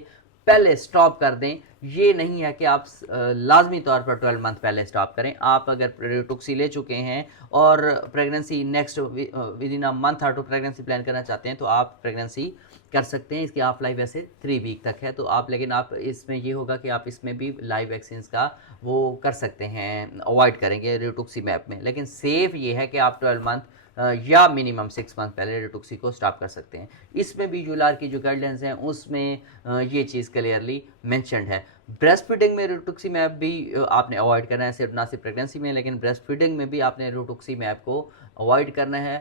पहले स्टॉप कर दें। ये नहीं है कि आप लाजमी तौर पर 12 मंथ पहले स्टॉप करें। आप अगर रिटुक्सी ले चुके हैं और pregnancy next with in a month और टू प्रेगनेंसी प्लान करना चाहते हैं तो आप प्रेगनेंसी कर सकते हैं। इसकी हाफ लाइफ वैसे 3 वीक तक है, तो आप लेकिन आप इसमें ये होगा कि आप इसमें भी लाइव वैक्सीन का वो कर सकते हैं, अवॉइड करेंगे रिटुक्सीमैब में। लेकिन सेफ ये है कि आप 12 मंथ या मिनिमम 6 मंथ पहले रिटुक्सी को स्टॉप कर सकते हैं। इसमें भी यूलार की जो गाइडलाइंस हैं उसमें ये चीज़ क्लियरली मैंशनड है। ब्रेस्ट फीडिंग में रिटुक्सीमैब भी आपने अवॉइड करना है, सिर्फ ना सिर्फ प्रेगनेंसी में, लेकिन ब्रेस्ट फीडिंग में भी आपने रिटुक्सीमैब को अवॉइड करना है।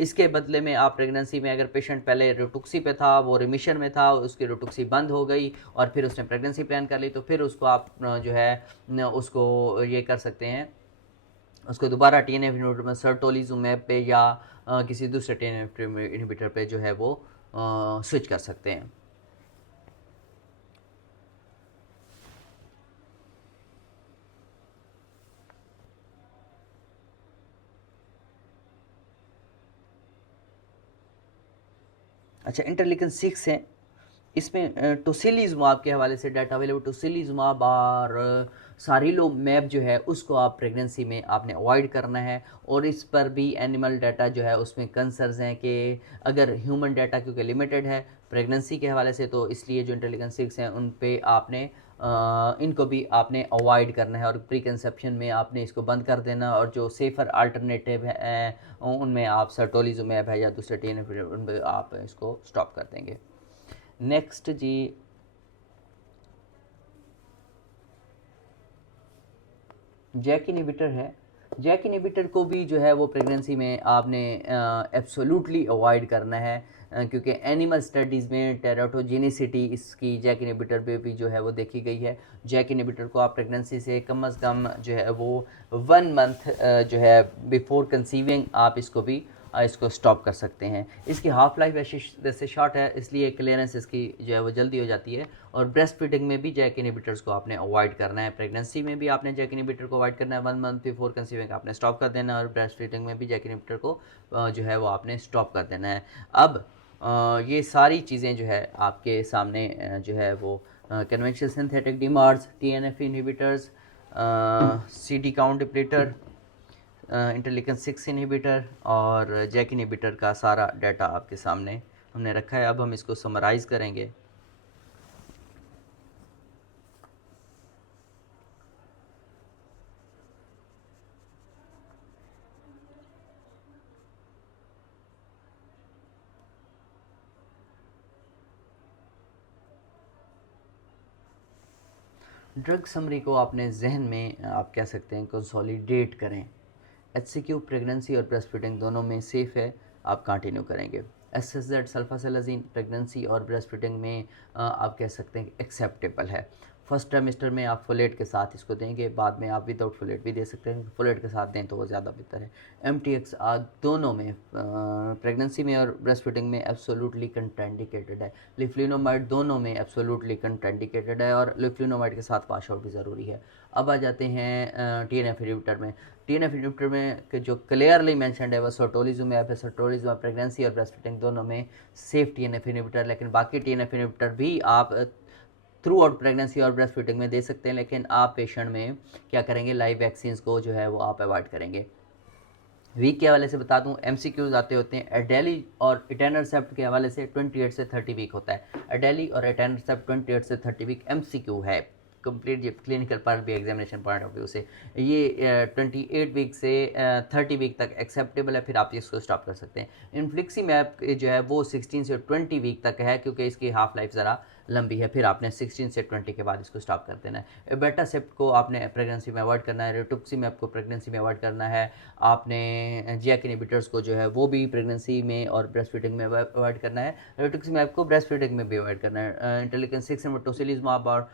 इसके बदले में आप प्रेगनेंसी में अगर पेशेंट पहले रिटुक्सी पे था, वो रिमिशन में था, उसकी रिटुक्सी बंद हो गई और फिर उसने प्रेगनेंसी प्लान कर ली, तो फिर उसको आप जो है उसको ये कर सकते हैं, उसको दोबारा TNF इनहिबिटर में सर्टोलिजुमैब पे या किसी दूसरे TNF इनहिबिटर पे जो है वो स्विच कर सकते हैं। अच्छा, इंटरलिकन 6 है, इसमें टोसिलीजुमाब के हवाले से डाटा अवेलेबल। टोसिलीजुमाब और सारिलोमैब जो है उसको आप प्रेगनेंसी में आपने अवॉइड करना है। और इस पर भी एनिमल डाटा जो है उसमें कंसर्न्स हैं कि अगर ह्यूमन डाटा क्योंकि लिमिटेड है प्रेगनेंसी के हवाले से, तो इसलिए जो इंटरलिकन 6 हैं उन पे आपने इनको भी आपने अवॉइड करना है और प्री कंसेप्शन में आपने इसको बंद कर देना। और जो सेफ़र अल्टरनेटिव है उनमें आप सर्टोलिजुमैब है या दूसरे TNF उन पर आप इसको स्टॉप कर देंगे। नेक्स्ट जी, जैक इनहिबिटर है। जैक इनहिबिटर को भी जो है वो प्रेगनेंसी में आपने एब्सोल्युटली अवॉइड करना है, क्योंकि एनिमल स्टडीज़ में टेराटोजेनिसिटी इसकी जैक इनहिबिटर पे भी जो है वो देखी गई है। जैक इनहिबिटर को आप प्रेगनेंसी से कम अज़ कम जो है वो 1 मंथ जो है बिफोर कंसीविंग आप इसको भी इसको स्टॉप कर सकते हैं। इसकी हाफ लाइफ वैसे शॉर्ट है, इसलिए क्लियरेंस इसकी जो है वो जल्दी हो जाती है। और ब्रेस्ट फीडिंग में भी जैक इनहिबिटर्स को आपने अवॉइड करना है। प्रेगनेंसी में भी आपने जैक इनहिबिटर को अवॉइड करना है, 1 मंथ बिफोर कंसीविंग आपने स्टॉप कर देना है। और ब्रेस्ट फीडिंग में भी जैक इनहिबिटर को जो है वो आपने स्टॉप कर देना है। अब ये सारी चीज़ें जो है आपके सामने जो है वो conventional synthetic DMARDs, TNF inhibitors, CD count depleter, interleukin 6 inhibitor और जैक इनहिबिटर का सारा डाटा आपके सामने हमने रखा है। अब हम इसको समराइज़ करेंगे। ड्रग समरी को अपने जहन में आप कह सकते हैं कंसोलिडेट करें। HCQ प्रेगनेंसी और ब्रेस्ट फीडिंग दोनों में सेफ़ है, आप कंटिन्यू करेंगे। SSZ सल्फासेलाजीन प्रेगनेंसी और ब्रेस्ट फीडिंग में आप कह सकते हैं एक्सेप्टेबल है। फर्स्ट ट्राइमेस्टर में आप फोलेट के साथ इसको देंगे, बाद में आप विदाउट फोलेट भी दे सकते हैं। फोलेट के साथ दें तो वो ज़्यादा बेहतर है। MTX दोनों में प्रेगनेंसी में और ब्रेस्ट फीडिंग में एब्सोल्युटली कंट्राइंडिकेटेड है। लिफ्लिनोमाइड दोनों में एब्सोल्युटली कंट्राइंडिकेटेड है और लिफ्लिनोमाइड के साथ वाश आउट भी ज़रूरी है। अब आ जाते हैं TNF इनहिबिटर में। TNF इनहिबिटर में कि जो क्लियरली मैंशनड है वो सर्टोलिजुमैब है। सर्टोलिजुमैब प्रेगनेंसी और ब्रेस्ट फीडिंग दोनों में सेफ TNF इनहिबिटर, लेकिन बाकी TNF इनहिबिटर भी आप थ्रू आउट प्रेगनेंसी और ब्रेस्ट फीडिंग में दे सकते हैं, लेकिन आप पेशेंट में क्या करेंगे, लाइव वैक्सीन्स को जो है वो आप अवॉइड करेंगे। वीक के हवाले से बता दूं, MCQs आते होते हैं। एडेली और इटेनरसेप्ट के हवाले से 28 से 30 वीक होता है। एडेली और इटेनरसेप्ट 28 से 30 वीक MCQ है, कंप्लीट क्लिनिकल पर भी एग्जामिनेशन पॉइंट ऑफ व्यू से ये 28 वीक से 30 वीक तक एक्सेप्टेबल है, फिर आप इसको स्टॉप कर सकते हैं। इन्फ्लिक्सीमैब जो है वो 16 से 20 वीक तक है, क्योंकि इसकी हाफ लाइफ ज़रा लंबी है, फिर आपने 16 से 20 के बाद इसको स्टॉप कर देना है। एबेटासेप्ट को आपने प्रेगनेंसी में अवॉइड करना है। रिटुक्सीमैब को प्रेगनेंसी में अवॉइड करना है। आपने जैक इनहिबिटर्स को जो है वो भी प्रेगनेंसी में और ब्रेस्ट फीडिंग में अवॉइड करना है। रिटुक्सीमैब को ब्रेस्ट फीडिंग में भी अवॉइड करना है। इंटरलिकन 6 और टोसिलिजुमाब और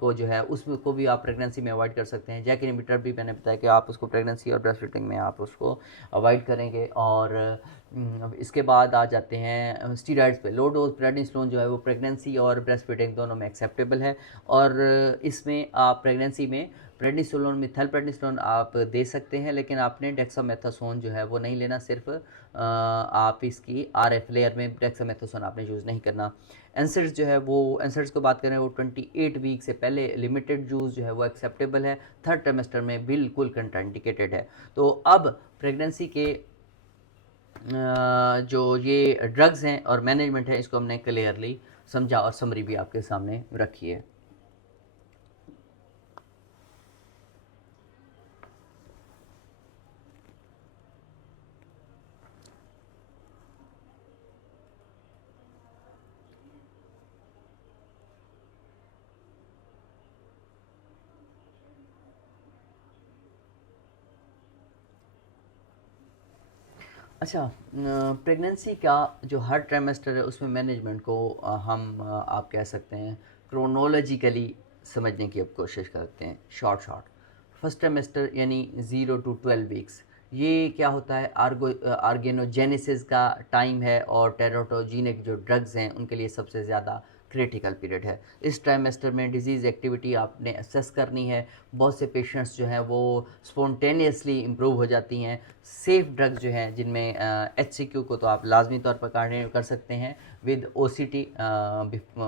को जो है उसको भी आप प्रेगनेंसी में अवॉइड कर सकते हैं। जैक इनहिबिटर भी मैंने बताया कि आप उसको प्रेगनेंसी और ब्रेस्ट फीडिंग में आप उसको अवॉइड करेंगे। और अब इसके बाद आ जाते हैं स्टीरॉइड्स पे। लो डोज प्रेडनिसोलोन जो है वो प्रेगनेंसी और ब्रेस्ट फीडिंग दोनों में एक्सेप्टेबल है, और इसमें आप प्रेगनेंसी में प्रेडनिसोलोन, मिथाइल प्रेडनिसोलोन आप दे सकते हैं, लेकिन आपने डेक्सामेथासोन जो है वो नहीं लेना। सिर्फ आप इसकी आरएफ लेयर में डेक्सामेथासोन आपने यूज़ नहीं करना। एनसेड्स जो है वो, एनसेड्स को बात करें वो 28 वीक से पहले लिमिटेड यूज़ जो है वो एक्सेप्टेबल है, थर्ड ट्राइमेस्टर में बिल्कुल कंट्राइंडिकेटेड है। तो अब प्रेगनेंसी के जो ये ड्रग्स हैं और मैनेजमेंट है, इसको हमने क्लियरली समझा और समरी भी आपके सामने रखी है। अच्छा, प्रेगनेंसी का जो हर ट्राइमेस्टर है उसमें मैनेजमेंट को हम आप कह सकते हैं क्रोनोलॉजिकली समझने की अब कोशिश करते हैं। शॉर्ट फर्स्ट ट्राइमेस्टर यानी 0 to 12 वीक्स, ये क्या होता है, आर्गेनोजेनेसिस का टाइम है, और टेराटोजेनिक जो ड्रग्स हैं उनके लिए सबसे ज़्यादा क्रिटिकल पीरियड है। इस ट्राइमेस्टर में डिजीज़ एक्टिविटी आपने असेस करनी है। बहुत से पेशेंट्स जो हैं वो स्पॉन्टेनियसली इम्प्रूव हो जाती हैं। सेफ ड्रग्स जो हैं जिनमें HCQ को तो आप लाजमी तौर पर कंटिन्यू कर सकते हैं with OCT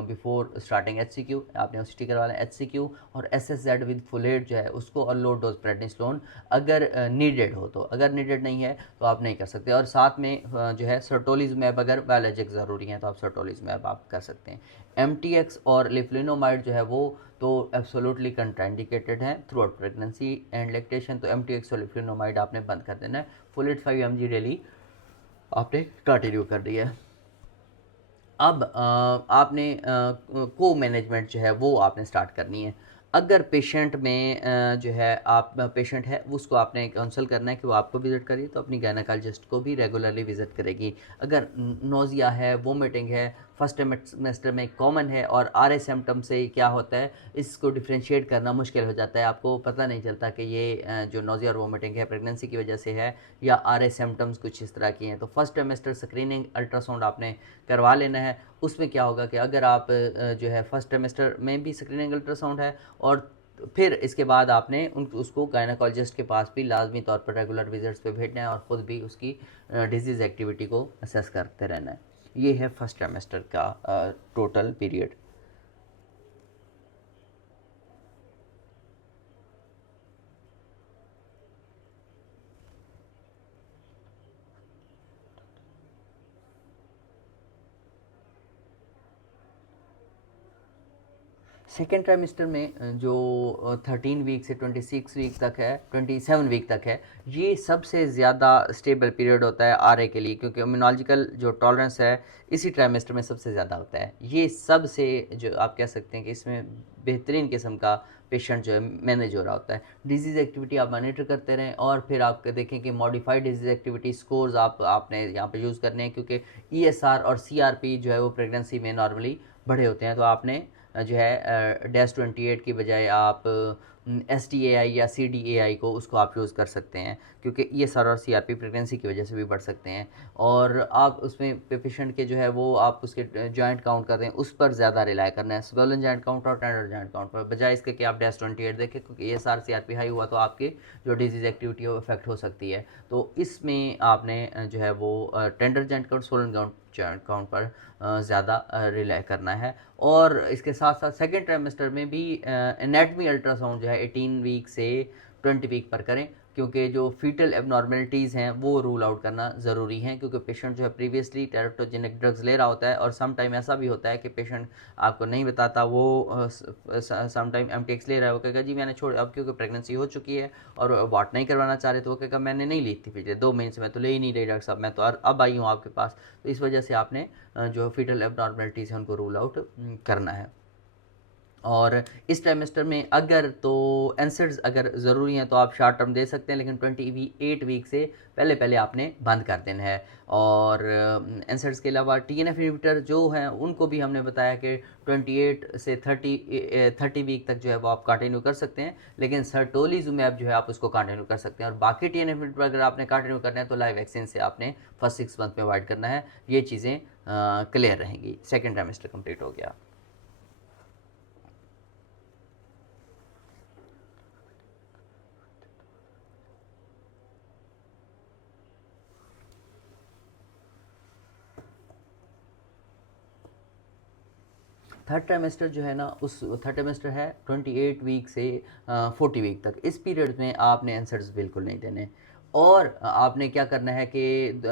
before starting HCQ। आपने OCT करवा लें HCQ, और SSZ विद फुलेट जो है उसको, और लो डोज प्रेडनिसोलोन अगर नीडेड हो तो। अगर नीडेड नहीं है तो आप नहीं कर सकते। और साथ में जो है सर्टोलिज़ुमैब, अगर बायोलॉजिक ज़रूरी हैं तो आप सर्टोलिज़ुमैब आप कर सकते हैं। MTX और लिफ्लिनोमाइड जो है वो तो एब्सोल्युटली कंट्राइंडिकेटेड हैं through out pregnancy and lactation. तो MTX और लिफ्लिनोमाइड आपने बंद कर देना है। फुलेट 5 mg डेली आपने कंटिन्यू कर दिया है। अब आपने को मैनेजमेंट जो है वो आपने स्टार्ट करनी है। अगर पेशेंट में जो है आप पेशेंट है उसको आपने काउंसल करना है कि वो आपको विज़िट करिए, तो अपनी गायनेकोलॉजिस्ट को भी रेगुलरली विज़िट करेगी। अगर नोज़िया है, वोमिटिंग है, फर्स्ट सेमेस्टर में कॉमन है, और RA सिम्टम से क्या होता है इसको डिफ्रेंशिएट करना मुश्किल हो जाता है। आपको पता नहीं चलता कि ये जो नोज़िया और वोमिटिंग है प्रेगनेंसी की वजह से है या RA सिम्टम्स कुछ इस तरह की हैं। तो फर्स्ट सेमेस्टर स्क्रीनिंग अल्ट्रासाउंड आपने करवा लेना है। उसमें क्या होगा कि अगर आप जो है फर्स्ट सेमेस्टर में भी स्क्रीनिंग अल्ट्रासाउंड है, और फिर इसके बाद आपने उसको गायनेकोलॉजिस्ट के पास भी लाजमी तौर पर रेगुलर विजिट्स पे भेजना है, और ख़ुद भी उसकी डिजीज़ एक्टिविटी को असेस करते रहना है। ये है फर्स्ट सेमेस्टर का टोटल पीरियड। सेकेंड ट्राइमेस्टर में जो 13 वीक से 26 वीक तक है, 27 वीक तक है, ये सबसे ज़्यादा स्टेबल पीरियड होता है RA के लिए, क्योंकि इम्यूनॉलजिकल जो टॉलरेंस है इसी ट्राइमेस्टर में सबसे ज़्यादा होता है। ये सबसे जो आप कह सकते हैं कि इसमें बेहतरीन किस्म का पेशेंट जो है मैनेज हो रहा होता है। डिजीज़ एक्टिविटी आप मॉनिटर करते रहें, और फिर आप देखें कि मॉडिफाइड डिजीज़ एक्टिविटी स्कोर्स आपने यहाँ पे यूज़ करने हैं, क्योंकि ESR और CRP जो है वो प्रेगनेंसी में नॉर्मली बढ़े होते हैं। तो आपने जो है -28 की बजाय आप SDAI या CDAI को उसको आप यूज़ कर सकते हैं, क्योंकि ESR और CRP प्रेगनेंसी की वजह से भी बढ़ सकते हैं। और आप उसमें पेशेंट के जो है वो आप उसके जॉइंट काउंट करते हैं, उस पर ज़्यादा रिलाई करना है, स्वेलन जॉइंट काउंट और टेंडर जॉइंट काउंट पर, बजाय इसके कि आप -28 देखें, क्योंकि ESR CRP हाई हुआ तो आपके जो डिजीज़ एक्टिविटी है वो इफेक्ट हो सकती है। तो इसमें आपने जो है वो tender joint count, swollen joint count पर ज़्यादा रिलाई करना है। और इसके साथ साथ सेकेंड ट्राइमेस्टर में भी एनाटमी अल्ट्रासाउंड जो है 18 वीक से 20 वीक पर करें, क्योंकि जो फीटल एबनॉर्मेलिटीज़ हैं वो रूल आउट करना ज़रूरी है, क्योंकि पेशेंट जो है प्रीवियसली टेराटोजेनिक ड्रग्स ले रहा होता है। और सम टाइम ऐसा भी होता है कि पेशेंट आपको नहीं बताता, वो सम टाइम MTX ले रहा है, वो कहेगा जी मैंने छोड़, अब क्योंकि प्रेगनेंसी हो चुकी है और वाट नहीं करवाना चाह रहे, तो वो कहेगा मैंने नहीं ली थी पिछले 2 महीने से, मैं तो ले ही नहीं रही डॉक्टर साहब, मैं तो अब आई हूँ आपके पास। तो इस वजह से आपने जो फीटल एबनॉर्मेलिटीज़ हैं उनको रूल आउट करना है। और इस ट्राइमेस्टर में अगर तो एनसेड्स अगर ज़रूरी हैं तो आप शॉर्ट टर्म दे सकते हैं, लेकिन 28 वीक से पहले पहले आपने बंद कर देना है। और एनसेड्स के अलावा टीएनएफ इन्हिबिटर जो हैं उनको भी हमने बताया कि 28 से 30 वीक तक जो है वो आप कंटिन्यू कर सकते हैं, लेकिन सर्टोलिजुमैब जो है आप उसको कंटिन्यू कर सकते हैं। और बाकी टीएनएफ इन्हिबिटर अगर आपने कंटिन्यू करना है तो लाइव वैक्सीन से आपने फर्स्ट 6 मंथ में अवॉइड करना है। ये चीज़ें क्लियर रहेंगी। सेकेंड ट्राइमेस्टर कंप्लीट हो गया। थर्ड ट्राइमेस्टर जो है ना, उस थर्ड ट्राइमेस्टर है 28 वीक से 40 वीक तक। इस पीरियड में आपने आंसर्स बिल्कुल नहीं देने, और आपने क्या करना है कि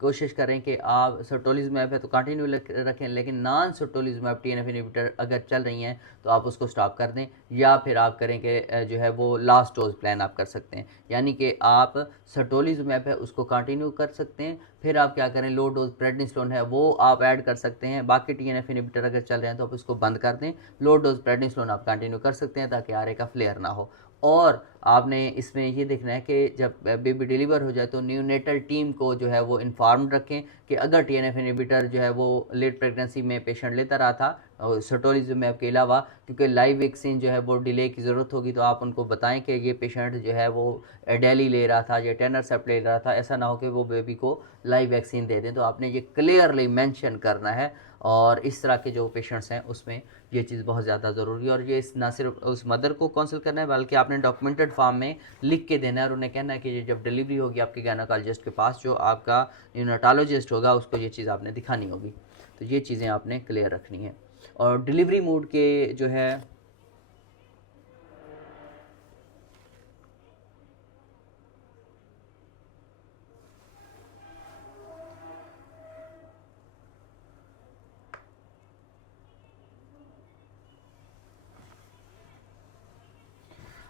कोशिश करें कि आप सर्टोलिजुमैब है तो कंटिन्यू रखें, लेकिन नॉन सर्टोलिजुमैब टीएनएफ इन्हिबिटर अगर चल रही हैं तो आप उसको स्टॉप कर दें, या फिर आप करें कि जो है वो लास्ट डोज प्लान आप कर सकते हैं। यानी कि आप सर्टोलिजुमैब है उसको कंटिन्यू कर सकते हैं, फिर आप क्या करें, लो डोज प्रेडनिसोलोन है वो आप ऐड कर सकते हैं। बाकी टीएनएफ इन्हिबिटर अगर चल रहे हैं तो आप उसको बंद कर दें, लो डोज प्रेडनिसोलोन आप कंटिन्यू कर सकते हैं ताकि आरए का फ्लेयर ना हो। और आपने इसमें ये देखना है कि जब बेबी डिलीवर हो जाए तो न्यूनेटल टीम को जो है वो इन्फॉर्म रखें कि अगर टीएनएफ इन्हिबिटर जो है वो लेट प्रेगनेंसी में पेशेंट लेता रहा था सर्टोलिजुमैब के अलावा, क्योंकि लाइव वैक्सीन जो है वो डिले की ज़रूरत होगी, तो आप उनको बताएं कि ये पेशेंट जो है वो एडेली ले रहा था या टेनरसेप्ट ले रहा था, ऐसा ना हो कि वो बेबी को लाइव वैक्सीन दे दें। तो आपने ये क्लियरली मेंशन करना है, और इस तरह के जो पेशेंट्स हैं उसमें ये चीज़ बहुत ज़्यादा ज़रूरी है। और ये ना सिर्फ उस मदर को काउंसिल करना है बल्कि आपने डॉक्यूमेंटेड फॉर्म में लिख के देना है, और उन्हें कहना है कि जब डिलीवरी होगी आपके गायनेकोलॉजिस्ट के पास, जो आपका न्यूनेटोलॉजिस्ट होगा, उसको ये चीज़ आपने दिखानी होगी। तो ये चीज़ें आपने क्लियर रखनी है। और डिलीवरी मोड के जो है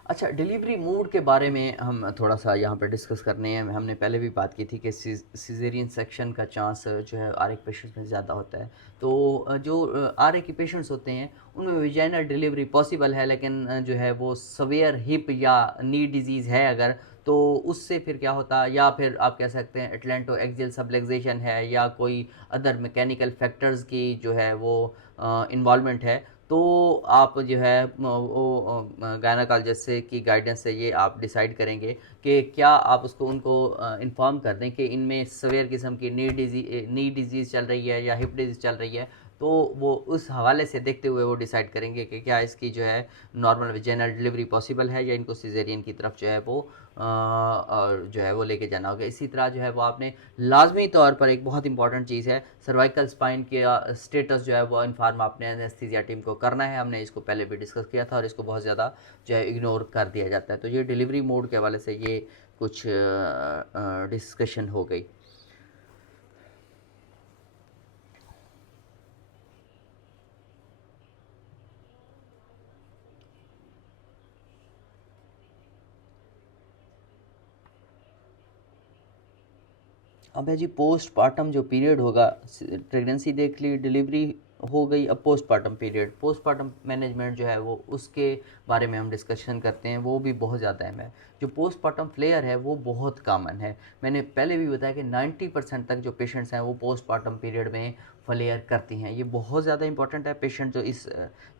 अच्छा, डिलीवरी मूड के बारे में हम थोड़ा सा यहाँ पे डिस्कस करने हैं। हमने पहले भी बात की थी कि सिजेरियन सेक्शन का चांस जो है आर के पेशेंट्स में ज़्यादा होता है। तो जो आर के पेशेंट्स होते हैं उनमें विजाइनल डिलीवरी पॉसिबल है, लेकिन जो है वो सवेयर हिप या नी डिजीज़ है अगर, तो उससे फिर क्या होता है, या फिर आप कह सकते हैं एटलेंटो एक्सियल सबलेक्सेशन है या कोई अदर मैकेनिकल फैक्टर्स की जो है वो इन्वॉल्वमेंट है, तो आप जो है वो गायनेकोलॉजिस्ट से की गाइडेंस से ये आप डिसाइड करेंगे कि क्या आप उसको उनको इन्फॉर्म कर दें कि इनमें सवेयर किस्म की नी डिजीज़ चल रही है या हिप डिजीज़ चल रही है। तो वो उस हवाले से देखते हुए वो डिसाइड करेंगे कि क्या इसकी जो है नॉर्मल वेजाइनल डिलीवरी पॉसिबल है या इनको सिजेरियन की तरफ जो है वो और जो है वो लेके जाना होगा। इसी तरह जो है वो आपने लाजमी तौर पर, एक बहुत इंपॉर्टेंट चीज़ है, सर्वाइकल स्पाइन के स्टेटस जो है वो इन्फॉर्म आपने एनेस्थीसिया टीम को करना है। हमने इसको पहले भी डिस्कस किया था और इसको बहुत ज़्यादा जो है इग्नोर कर दिया जाता है। तो ये डिलीवरी मोड के हवाले से ये कुछ डिस्कशन हो गई। अब है जी पोस्टपार्टम जो पीरियड होगा, प्रेगनेंसी देख ली, डिलीवरी हो गई, अब पोस्टपार्टम पीरियड, पोस्टपार्टम मैनेजमेंट जो है वो उसके बारे में हम डिस्कशन करते हैं। वो भी बहुत ज़्यादा अहम है। जो पोस्टपार्टम फ्लेयर है वो बहुत कॉमन है। मैंने पहले भी बताया कि 90% तक जो पेशेंट्स हैं वो पोस्टपार्टम पीरियड में फ्लेयर करती हैं। ये बहुत ज़्यादा इंपॉर्टेंट है। पेशेंट जो इस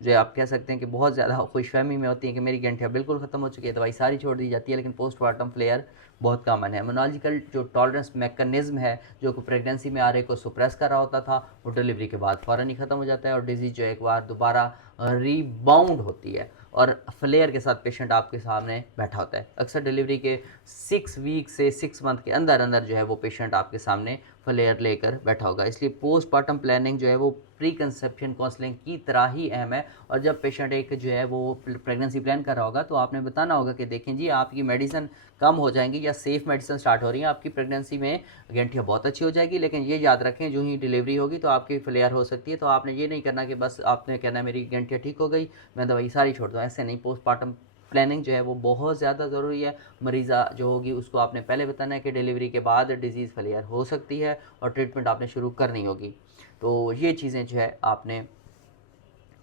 जो आप कह सकते हैं कि बहुत ज़्यादा खुशफहमी में होती है कि मेरी गंठियाँ बिल्कुल ख़त्म हो चुकी है, दवाई सारी छोड़ दी जाती है, लेकिन पोस्टपार्टम फ्लेयर बहुत कॉमन है। इम्यूनोलॉजिकल जो टॉलरेंस मैकेनिज्म है जो कि प्रेगनेंसी में आर को सुप्रेस कर रहा होता था, वो डिलीवरी के बाद फ़ौरन ही ख़त्म हो जाता है, और डिजीज़ जो एक बार दोबारा रीबाउंड होती है और फ्लेयर के साथ पेशेंट आपके सामने बैठा होता है। अक्सर डिलीवरी के 6 वीक से 6 मंथ के अंदर अंदर जो है वो पेशेंट आपके सामने फ्लेयर लेकर बैठा होगा। इसलिए पोस्टपार्टम प्लानिंग जो है वो प्री कंसेप्शन काउंसलिंग की तरह ही अहम है। और जब पेशेंट एक जो है वो प्रेगनेंसी प्लान कर रहा होगा तो आपने बताना होगा कि देखें जी, आपकी मेडिसिन कम हो जाएंगी या सेफ़ मेडिसिन स्टार्ट हो रही है, आपकी प्रेगनेंसी में गंठिया बहुत अच्छी हो जाएगी, लेकिन ये याद रखें जो ही डिलीवरी होगी तो आपकी फ्लेयर हो सकती है। तो आपने ये नहीं करना कि बस आपने कहना है मेरी गंठिया ठीक हो गई, मैं दवाई सारी छोड़ दूँ, ऐसे नहीं। पोस्टपार्टम प्लानिंग जो है वो बहुत ज़्यादा ज़रूरी है। मरीज़ा जो होगी उसको आपने पहले बताना है कि डिलीवरी के बाद डिजीज़ फ्लेयर हो सकती है और ट्रीटमेंट आपने शुरू करनी होगी। तो ये चीज़ें जो है आपने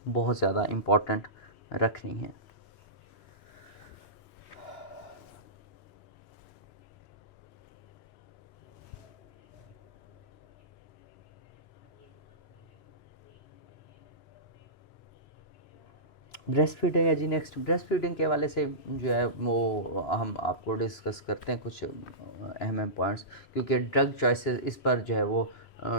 बहुत ज़्यादा इम्पॉर्टेंट रखनी है। ब्रेस्ट फीडिंग है जी। नेक्स्ट ब्रेस्ट फीडिंग के हवाले से जो है वो हम आपको डिस्कस करते हैं कुछ अहम पॉइंट्स, क्योंकि ड्रग चॉइसेस इस पर जो है वो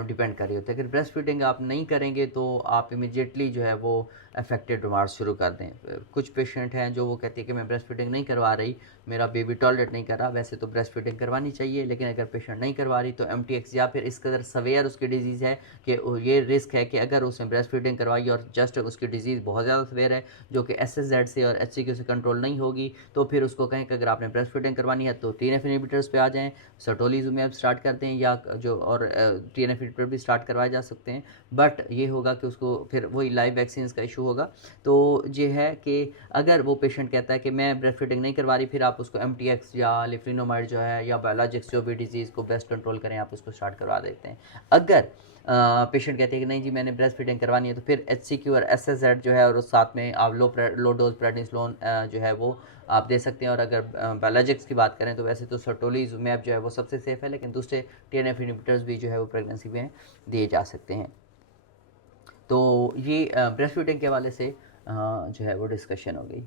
डिपेंड कर रही होती है। अगर ब्रेस्ट फीडिंग आप नहीं करेंगे तो आप इमीडिएटली जो है वो अफेक्टेड बीमार शुरू कर दें। कुछ पेशेंट हैं जो वो कहती है कि मैं ब्रेस्ट फीडिंग नहीं करवा रही, मेरा बेबी टॉलरेट नहीं कर रहा। वैसे तो ब्रेस्ट फीडिंग करवानी चाहिए, लेकिन अगर पेशेंट नहीं करवा रही तो एमटीएक्स या फिर इस कदर सवेयर उसकी डिजीज़ है कि ये रिस्क है कि अगर उसने ब्रेस्ट फीडिंग करवाई और जस्ट उसकी डिजीज़ बहुत ज़्यादा सवेयर है जो कि SSZ से और HCQ से कंट्रोल नहीं होगी, तो फिर उसको कहें कि अगर आपने ब्रेस्ट फीडिंग करवानी है तो TNF इनहिबिटर्स पे आ जाएँ, सर्टोलिजुमैब स्टार्ट कर दें, या जो और TNF इनहिबिटर भी स्टार्ट करवाए जा सकते हैं। बट ये होगा कि उसको फिर वही लाइव वैक्सीन का इशू होगा। तो ये है कि अगर वो पेशेंट कहता है कि मैं ब्रेस्ट फीडिंग नहीं करवा रही, फिर आप उसको MTX या लिफ्लिनोमाइड जो है या बायोलॉजिक्स जो भी डिजीज़ को बेस्ट कंट्रोल करें आप उसको स्टार्ट करवा देते हैं। अगर पेशेंट कहते हैं कि नहीं जी मैंने ब्रेस्ट फीडिंग करवानी है, तो फिर HCQ और SSZ जो है और उस साथ में आप लो डोज प्रेडनिसोलोन जो है वो आप दे सकते हैं। और अगर बायोलॉजिक्स की बात करें तो वैसे तो सर्टोलिजुमैब जो है वो सबसे सेफ़ है, लेकिन दूसरे TNF इनहिबिटर्स भी जो है वो प्रेगनेंसी में दिए जा सकते हैं। तो ये ब्रेस्ट फीडिंग के हवाले से जो है वो डिस्कशन हो गई।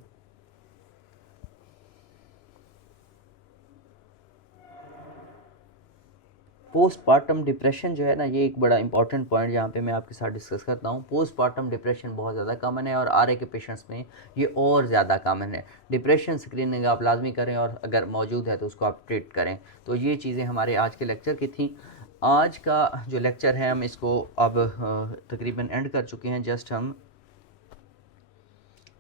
पोस्टपार्टम डिप्रेशन जो है ना, ये एक बड़ा इंपॉर्टेंट पॉइंट यहाँ पे मैं आपके साथ डिस्कस करता हूँ। पोस्टपार्टम डिप्रेशन बहुत ज़्यादा कॉमन है और RA के पेशेंट्स में ये और ज़्यादा कॉमन है। डिप्रेशन स्क्रीनिंग आप लाजमी करें और अगर मौजूद है तो उसको आप ट्रीट करें। तो ये चीज़ें हमारे आज के लेक्चर की थी। आज का जो लेक्चर है हम इसको अब तकरीबन एंड कर चुके हैं। जस्ट हम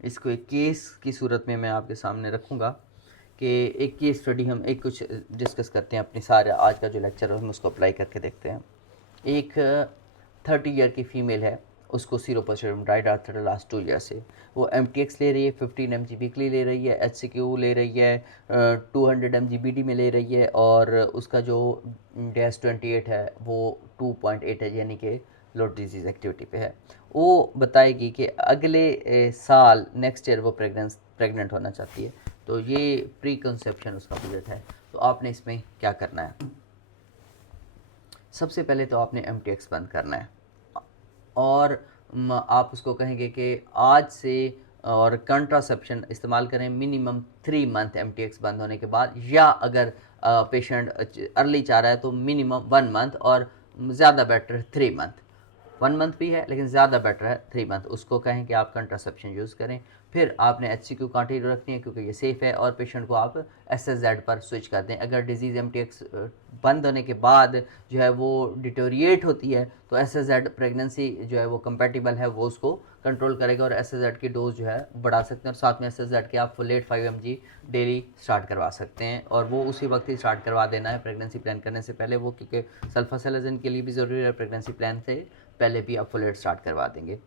इसको एक केस की सूरत में मैं आपके सामने रखूँगा कि एक केस स्टडी हम एक कुछ डिस्कस करते हैं। अपनी सारे आज का जो लेक्चर है हम उसको अप्लाई करके देखते हैं। एक 30 ईयर की फ़ीमेल है, उसको सीरोपोस्टिडियम था लास्ट 2 ईयर से। वो MTX ले रही है, 15 mg वीकली ले रही है, HCQ ले रही है, 200 mg BD में ले रही है, और उसका जो DAS28 है वो 2.8 है, यानी कि लो डिजीज़ एक्टिविटी पे है। वो बताएगी कि अगले साल नेक्स्ट ईयर वो प्रेग्नेंट होना चाहती है। तो ये प्री कंसेप्शन उसका बजट है। तो आपने इसमें क्या करना है? सबसे पहले तो आपने MTX बंद करना है, और आप उसको कहेंगे कि आज से और कंट्रासेप्शन इस्तेमाल करें मिनिमम 3 मंथ MTX बंद होने के बाद, या अगर पेशेंट अर्ली चाह रहा है तो मिनिमम 1 मंथ, और ज़्यादा बेटर 3 मंथ। 1 मंथ भी है लेकिन ज़्यादा बेटर है 3 मंथ। उसको कहें कि आप कंट्रासेप्शन यूज़ करें। फिर आपने HCQ कंटिन्यू रखनी है क्योंकि ये सेफ़ है, और पेशेंट को आप SSZ पर स्विच कर दें। अगर डिजीज़ MTX बंद होने के बाद जो है वो डिटोरिएट होती है तो SSZ प्रेगनेंसी जो है वो कंपेटिबल है, वो उसको कंट्रोल करेगा और SSZ की डोज जो है बढ़ा सकते हैं। और साथ में SSZ के आप फुलेट 5 mg डेली स्टार्ट करवा सकते हैं, और वो उसी वक्त ही स्टार्ट करवा देना है प्रेगनेंसी प्लान करने से पहले। वो क्योंकि सल्फासेलाज़िन के लिए भी ज़रूरी है, प्रेगनेंसी प्लान से पहले भी आप फुलेट स्टार्ट करवा देंगे।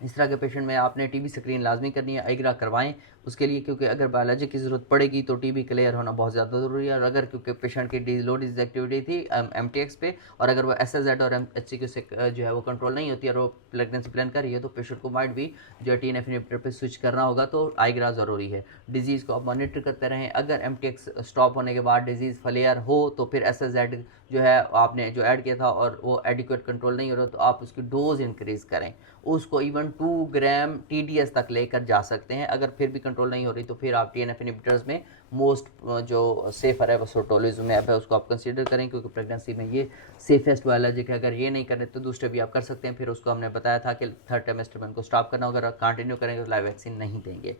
इस तरह के पेशेंट में आपने TB स्क्रीन लाजमी करनी है, आइग्रा करवाएं उसके लिए, क्योंकि अगर बायोलॉजी की ज़रूरत पड़ेगी तो TB क्लियर होना बहुत ज़्यादा ज़रूरी है। और अगर क्योंकि पेशेंट की लो डिजीज एक्टिविटी थी MTX पे, और अगर वो SSZ और HCQ से जो है वो कंट्रोल नहीं होती और वो प्रेगनेंसी प्लान कर रही है, तो पेशेंट को माइट भी जो है TNF इनहिबिटर पे स्विच करना होगा। तो आइग्रा ज़रूरी है। डिजीज़ को आप मॉनिटर करते रहें। अगर MTX स्टॉप होने के बाद डिजीज़ फ्लेयर हो तो फिर SSZ जो है आपने जो ऐड किया था और वो एडिक्वेट कंट्रोल नहीं हो रहा, तो आप उसकी डोज इंक्रीज़ करें, उसको इवन 2 ग्राम TDS तक लेकर जा सकते हैं। अगर फिर भी कंट्रोल नहीं हो रही तो फिर आप TNF इनहिबिटर्स में मोस्ट जो सेफ़र है वो सर्टोलिजुमैब है, उसको आप कंसीडर करें, क्योंकि प्रेगनेंसी में ये सेफेस्ट बायोलॉजिक है। अगर ये नहीं करें तो दूसरे भी आप कर सकते हैं। फिर उसको हमने बताया था कि 3rd ट्राइमेस्टर में उनको स्टॉप करना होगा। अगर कंटिन्यू करेंगे तो लाइव वैक्सीन नहीं देंगे।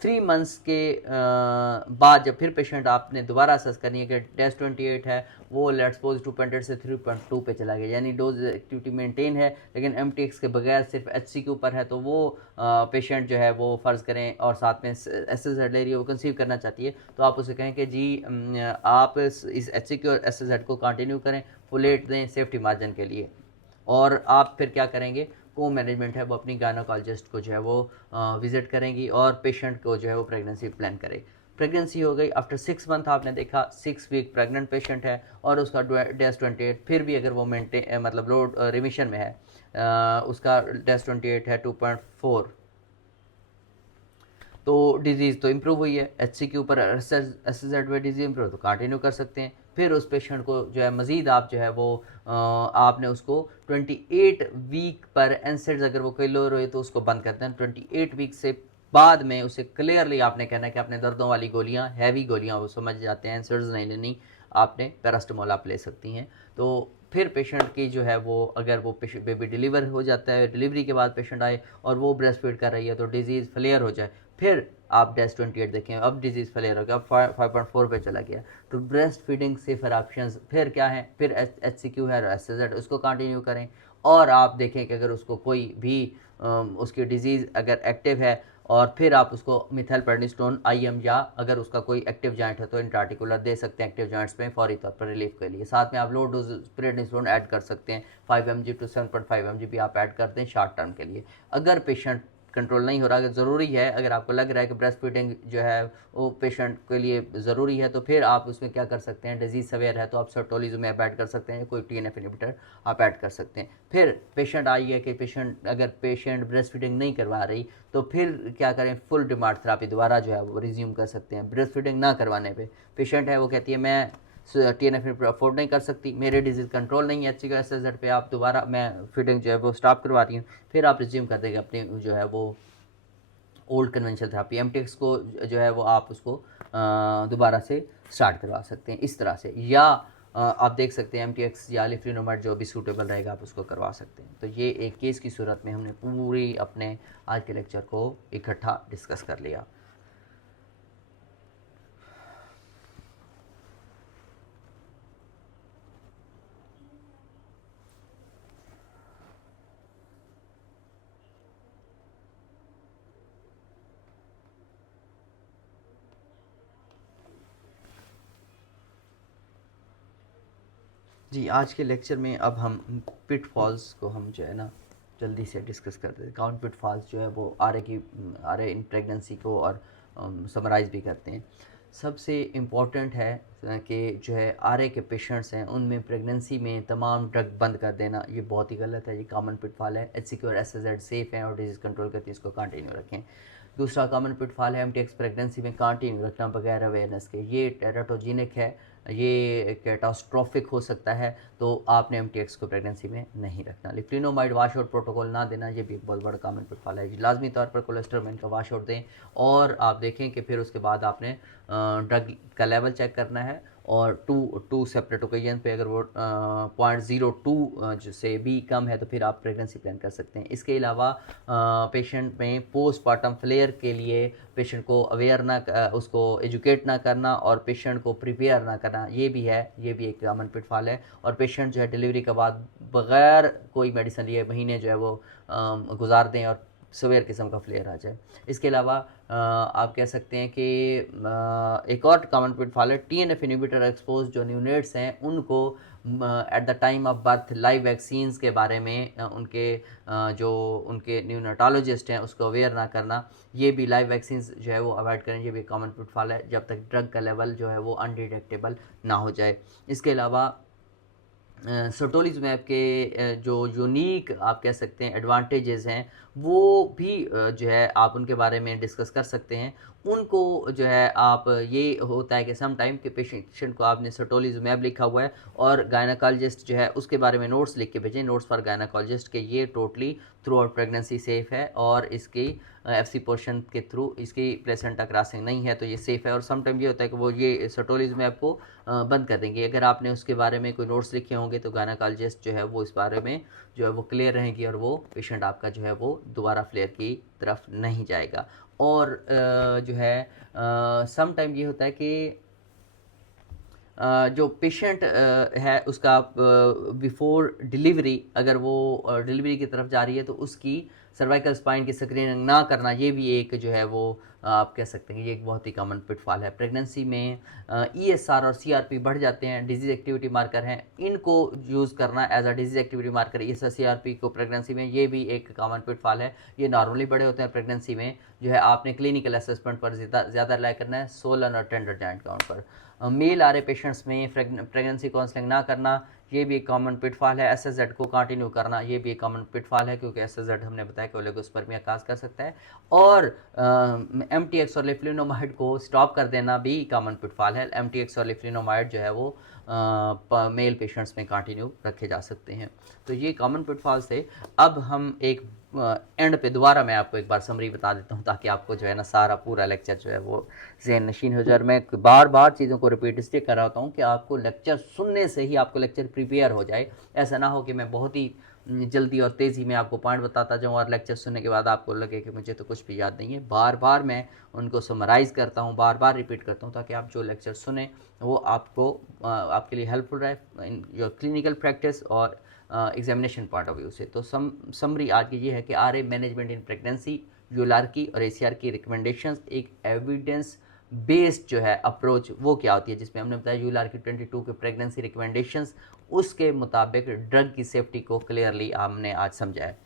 3 मंथ्स के बाद जब फिर पेशेंट आपने दोबारा असेस करनी है कि DAS28 है वो लेट्स सपोज 2.8 से 3.2 पे चला गया, यानी डोज एक्टिविटी मेंटेन है लेकिन MTX के बगैर सिर्फ HCQ पर है, तो वो पेशेंट जो है वो फ़र्ज़ करें और साथ में SSZ ले रही है, वो कंसीव करना चाहती है, तो आप उसे कहें कि जी आप इस HCQ और SSZ को कंटिन्यू करें, फुलेट दें सेफ्टी मार्जिन के लिए। और आप फिर क्या करेंगे, को मैनेजमेंट है वो अपनी गायनोकोलॉजिस्ट को जो है वो विज़िट करेंगी और पेशेंट को जो है वो प्रेगनेंसी प्लान करे। प्रेगनेंसी हो गई, आफ्टर 6 मंथ आपने देखा 6 वीक प्रेग्नेंट पेशेंट है और उसका DAS28 फिर भी अगर वो मेंटेन मतलब लो रिमिशन में है, उसका DAS28 है 2.4, तो डिजीज़ तो इम्प्रूव हुई है, HCQ पर SSZ में डिजीज़ इम्प्रूव, तो कंटिन्यू कर सकते हैं। फिर उस पेशेंट को जो है मज़ीद आप जो है वो आपने उसको 28 वीक पर एनसेड्स अगर वो क्लियर हुए तो उसको बंद करते हैं। 28 वीक से बाद में उसे क्लियरली आपने कहना है कि आपने दर्दों वाली गोलियाँ, हैवी गोलियाँ वो समझ जाते हैं, एनसेड्स नहीं लेनी, आपने पैरास्टामोल आप ले सकती हैं। तो फिर पेशेंट की जो है वो अगर वो बेबी डिलीवर हो जाता है, डिलीवरी के बाद पेशेंट आए और वो ब्रेस्ट फीड कर रही है तो डिजीज़ फ्लेयर हो जाए, फिर आप डेस 28 देखें, अब डिजीज़ फ्लेयर हो गया, अब 5.4 पे चला गया, तो ब्रेस्ट फीडिंग सेफर ऑप्शंस फिर क्या है, फिर HCQ है और SSZ, उसको कंटिन्यू करें। और आप देखें कि अगर उसको कोई भी उसकी डिजीज़ अगर एक्टिव है और फिर आप उसको मिथाइलप्रेडनिसोलोन IM या अगर उसका कोई एक्टिव जॉइंट है तो इंट्रार्टिकुलर दे सकते हैं एक्टिव जॉइंट्स में फौरी तौर पर रिलीफ के लिए। साथ में आप लो डोज प्रेडनिसोलोन ऐड कर सकते हैं, 5 mg to 7.5 mg भी आप ऐड करते हैं शॉर्ट टर्म के लिए। अगर पेशेंट कंट्रोल नहीं हो रहा, अगर ज़रूरी है, अगर आपको लग रहा है कि ब्रेस्ट फीडिंग जो है वो पेशेंट के लिए ज़रूरी है, तो फिर आप उसमें क्या कर सकते हैं, डिजीज़ सवेयर है तो आप सर्टोलिजुमैब ऐड कर सकते हैं, कोई TNF इनहिबिटर आप ऐड कर सकते हैं। फिर पेशेंट आई है कि अगर पेशेंट ब्रेस्ट फीडिंग नहीं करवा रही तो फिर क्या करें, फुल डिमांड थेरापी दोबारा जो है वो रिज्यूम कर सकते हैं। ब्रेस्ट फीडिंग ना करवाने पे पेशेंट है वो कहती है मैं TNF अफोर्ड नहीं कर सकती, मेरे डिजीज़ कंट्रोल नहीं है HCQ SSZ पे, आप दोबारा मैं फीडिंग जो है वो स्टॉप करवा रही हूँ, फिर आप रिज्यूम कर देंगे अपनी जो है वो ओल्ड कन्वेंशनल थेरापी। MTX को जो है वो आप उसको दोबारा से स्टार्ट करवा सकते हैं इस तरह से, या आप देख सकते हैं MTX या लिफ्लिनोमाइड जो भी सूटेबल रहेगा आप उसको करवा सकते हैं। तो ये एक केस की सूरत में हमने पूरी अपने आज के लेक्चर को इकट्ठा डिस्कस कर लिया। जी, आज के लेक्चर में अब हम पिटफॉल्स को हम जो है ना जल्दी से डिस्कस करते हैं। काउंट पिटफॉल्स जो है वो आर ए इन प्रेगनेंसी को और समराइज़ भी करते हैं। सबसे इम्पॉर्टेंट है कि जो है आर ए के पेशेंट्स हैं उनमें प्रेगनेंसी में तमाम ड्रग बंद कर देना, ये बहुत ही गलत है, ये कॉमन पिटफॉल है। HCQ और SSZ सेफ़ हैं और डिजीज़ कंट्रोल करती है, इसको कंटिन्यू रखें। दूसरा कॉमन पिटफॉल है MTX प्रेगनेंसी में कंटिन्यू रखना बगैर अवेयरनेस के, ये टेराटोजेनिक है, ये कैटास्ट्रॉफिक हो सकता है, तो आपने MTX को प्रेगनेंसी में नहीं रखना। लिफ्लिनोमाइड वाश आउट प्रोटोकॉल ना देना, ये भी एक बहुत बड़ा कॉमन पिटफॉल है। लाजमी तौर पर कोलेस्ट्रोल का वाश आउट दें और आप देखें कि फिर उसके बाद आपने ड्रग का लेवल चेक करना है और टू सेपरेट ओकेजन पे अगर वो 0.02 से भी कम है तो फिर आप प्रेगनेंसी प्लान कर सकते हैं। इसके अलावा पेशेंट में पोस्टमार्टम फ्लेयर के लिए पेशेंट को अवेयर ना उसको एजुकेट ना करना और पेशेंट को प्रिपेयर ना करना, ये भी है, ये भी एक कॉमन पिटफॉल है। और पेशेंट जो है डिलीवरी के बाद बग़ैर कोई मेडिसिन लिए महीने जो है वो गुजार दें और सवेयर किस्म का फ्लेयर आ जाए। इसके अलावा आप कह सकते हैं कि एक और कॉमन पिटफॉल है TNF इनहिबिटर एक्सपोज जो न्यूनेट्स हैं उनको at the time of birth live vaccines के बारे में जो उनके न्यूनेटोलॉजिस्ट हैं उसको अवेयर ना करना, ये भी लाइव वैक्सीन्स जो है वो अवॉइड करें, ये भी कॉमन पिटफॉल है जब तक ड्रग का लेवल जो है वो अनडिटेक्टेबल ना हो जाए। इसके अलावा सर्टोलिजुमैब के जो यूनिक आप कह सकते हैं एडवांटेजेस हैं वो भी जो है आप उनके बारे में डिस्कस कर सकते हैं। उनको जो है आप ये होता है कि सम टाइम के पेशेंट को आपने सर्टोलिजुमैब लिखा हुआ है और गायनाकोलॉजिस्ट जो है उसके बारे में नोट्स लिख के भेजें, नोट्स फॉर गायनाकोलॉजिस्ट के ये totally through out pregnancy safe है और इसकी FC पोर्शन के थ्रू इसकी प्लेसेंटा क्रॉसिंग नहीं है तो ये सेफ़ है। और सम टाइम ये होता है कि वो ये सर्टोलिजुमैब को बंद कर देंगे। अगर आपने उसके बारे में कोई नोट्स लिखे होंगे तो गायनाकोलॉजिस्ट जो है वो इस बारे में जो है वो क्लियर रहेगी और वो पेशेंट आपका जो है वो दोबारा फ्लेयर की तरफ नहीं जाएगा। और जो है सम टाइम ये होता है कि जो पेशेंट है उसका बिफोर डिलीवरी अगर वो डिलीवरी की तरफ जा रही है तो उसकी सर्वाइकल स्पाइन की स्क्रीनिंग ना करना, ये भी एक जो है वो आप कह सकते हैं ये एक बहुत ही कॉमन पिटफॉल है। प्रेगनेंसी में ESR और CRP बढ़ जाते हैं, डिजीज़ एक्टिविटी मार्कर हैं, इनको यूज़ करना as a disease activity marker ESR CRP को प्रेगनेंसी में, ये भी एक कॉमन पिटफॉल है। ये नॉर्मली बड़े होते हैं, प्रेगनेंसी में जो है आपने क्लिनिकल असेसमेंट पर ज़्यादा रिलाई करना है, सोलन और टेंडर जॉइंट काउंट पर। मेल आ रहे पेशेंट्स में प्रेगनेंसी काउंसलिंग ना करना, ये भी एक कॉमन पिटफॉल है। SSZ को कंटिन्यू करना, ये भी एक कॉमन पिटफॉल है, क्योंकि SSZ हमने बताया कि ओलिगोस्पर्मिया काज कर सकता है। और MTX और लेफ्लिनोमाइड को स्टॉप कर देना भी कॉमन पिटफॉल है। MTX और लेफ्लिनोमाइड जो है वो मेल पेशेंट्स में कंटिन्यू रखे जा सकते हैं। तो ये कॉमन पिटफॉल्स थे। अब हम एक एंड पे दोबारा मैं आपको एक बार समरी बता देता हूँ, ताकि आपको जो है ना सारा पूरा लेक्चर जो है वो ज़हन नशीन हो जाए। और मैं बार बार चीज़ों को रिपीट इसलिए कर रहा होता हूँ कि आपको लेक्चर सुनने से ही आपको लेक्चर प्रिपेयर हो जाए। ऐसा ना हो कि मैं बहुत ही जल्दी और तेज़ी में आपको पॉइंट बताता जाऊँ और लेक्चर सुनने के बाद आपको लगे कि मुझे तो कुछ भी याद नहीं है। बार बार मैं उनको समराइज़ करता हूँ, बार बार रिपीट करता हूँ, ताकि आप जो लेक्चर सुने वो आपको आपके लिए हेल्पफुल रहे इन योर क्लिनिकल प्रैक्टिस और एग्जामिनेशन पॉइंट ऑफ व्यू से। तो समरी आज की ये है कि RA मैनेजमेंट इन प्रेगनेंसी, यूएलआर की और ACR की रिकमेंडेशंस एक एविडेंस बेस्ड जो है अप्रोच वो क्या होती है, जिसमें हमने बताया यूएलआर की 22 के प्रेगनेंसी रिकमेंडेशंस, उसके मुताबिक ड्रग की सेफ्टी को क्लियरली हमने आज समझा है।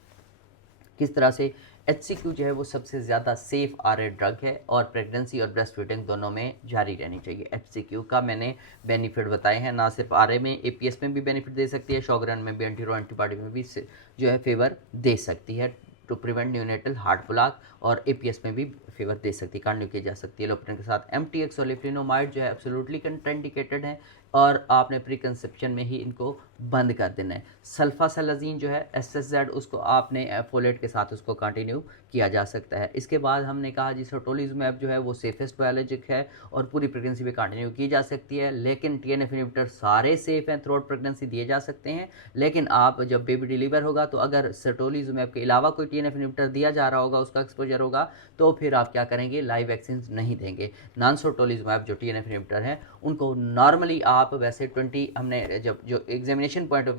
किस तरह से HCQ जो है वो सबसे ज़्यादा सेफ RA ड्रग है और प्रेगनेंसी और ब्रेस्ट फीडिंग दोनों में जारी रहनी चाहिए। HCQ का मैंने बेनिफिट बताए हैं, ना सिर्फ RA में, APS में भी बेनिफिट दे सकती है, शॉगरन में भी, एंटीबॉडी में भी जो है फेवर दे सकती है to prevent neonatal heart block, और APS में भी फेवर दे सकती है, कंटिन्यू की जा सकती है लोपेरान के साथ। MTX और लेफ्लिनोमाइड जो है एब्सोल्युटली कंट्राइंडिकेटेड है और आपने प्री कंसेप्शन में ही इनको बंद कर देना है। सल्फासालाजीन जो है SSZ, उसको आपने फोलेट के साथ उसको कंटिन्यू किया जा सकता है। इसके बाद हमने कहा जी सोटोलिजुमैब जो है वो सेफेस्ट बायोलॉजिक है और पूरी प्रेगनेंसी में कंटिन्यू की जा सकती है। लेकिन TNF इनहिबिटर सारे सेफ हैं, थ्रू आउट प्रेगनेंसी दिए जा सकते हैं। लेकिन आप जब बेबी डिलीवर होगा तो अगर सोटोलिजुमैब के अलावा कोई TNF इनहिबिटर दिया जा रहा होगा, उसका एक्सपोजर होगा, तो फिर आप क्या करेंगे, लाइव वैक्सीन नहीं देंगे। नॉन सोटोलिजुमैब जो TNF इनहिबिटर हैं उनको नॉर्मली आप वैसे 20 हमने जब जो एग्जामिनेशन पॉइंट ऑफ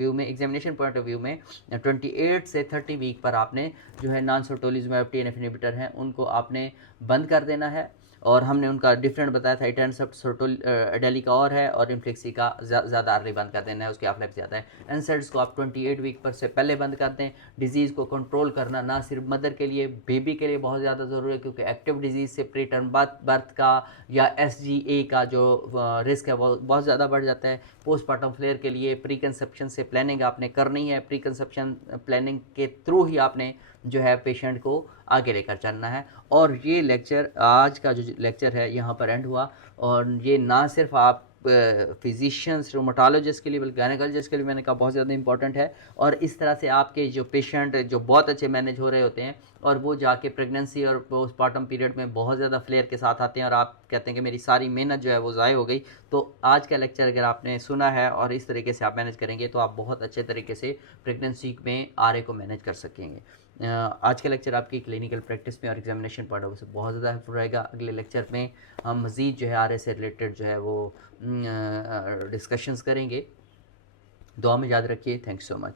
व्यू में 28 से 30 वीक पर आपने जो है नॉन सोटोलिजुमैब TNF इनहिबिटर हैं उनको आपने बंद कर देना है। और हमने उनका डिफरेंट बताया था, इटेनसेप्ट सोटोडेली का और है, और इम्फ्लिक्सी का ज़्यादा अर्ली बंद कर देना है, उसकी हाफ लाइफ ज़्यादा है। एनसेड्स को आप 28 वीक पर से पहले बंद कर दें। डिजीज़ को कंट्रोल करना ना सिर्फ मदर के लिए, बेबी के लिए बहुत ज़्यादा ज़रूरी है, क्योंकि एक्टिव डिजीज़ से प्री टर्म बर्थ का या SGA का जो रिस्क है वो बहुत ज़्यादा बढ़ जाता है। पोस्टमार्टम फ्लेयर के लिए प्री कंसेप्शन से प्लानिंग आपने करनी है, प्री कंसेप्शन प्लानिंग के थ्रू ही आपने जो है पेशेंट को आगे लेकर चलना है। और ये लेक्चर, आज का जो लेक्चर है यहाँ पर एंड हुआ। और ये ना सिर्फ आप फिजिशियंस, रोमेटोलॉजिस्ट के लिए, बल्कि गायनेकोलॉजिस्ट के लिए मैंने कहा बहुत ज़्यादा इंपॉर्टेंट है। और इस तरह से आपके जो पेशेंट जो बहुत अच्छे मैनेज हो रहे होते हैं और वो जाके प्रेगनेंसी और पोस्टमार्टम पीरियड में बहुत ज़्यादा फ्लेयर के साथ आते हैं और आप कहते हैं कि मेरी सारी मेहनत जो है वो ज़ाय हो गई, तो आज का लेक्चर अगर आपने सुना है और इस तरीके से आप मैनेज करेंगे तो आप बहुत अच्छे तरीके से प्रेगनेंसी में RA को मैनेज कर सकेंगे। आज का लेक्चर आपकी क्लिनिकल प्रैक्टिस में और एग्जामिनेशन पॉइंट ऑफ व्यू से बहुत ज़्यादा हेल्पफुल रहेगा। अगले लेक्चर में हम मज़ीद जो है RA से रिलेटेड जो है वो डिस्कशंस करेंगे। दुआ में याद रखिए। Thank you so much.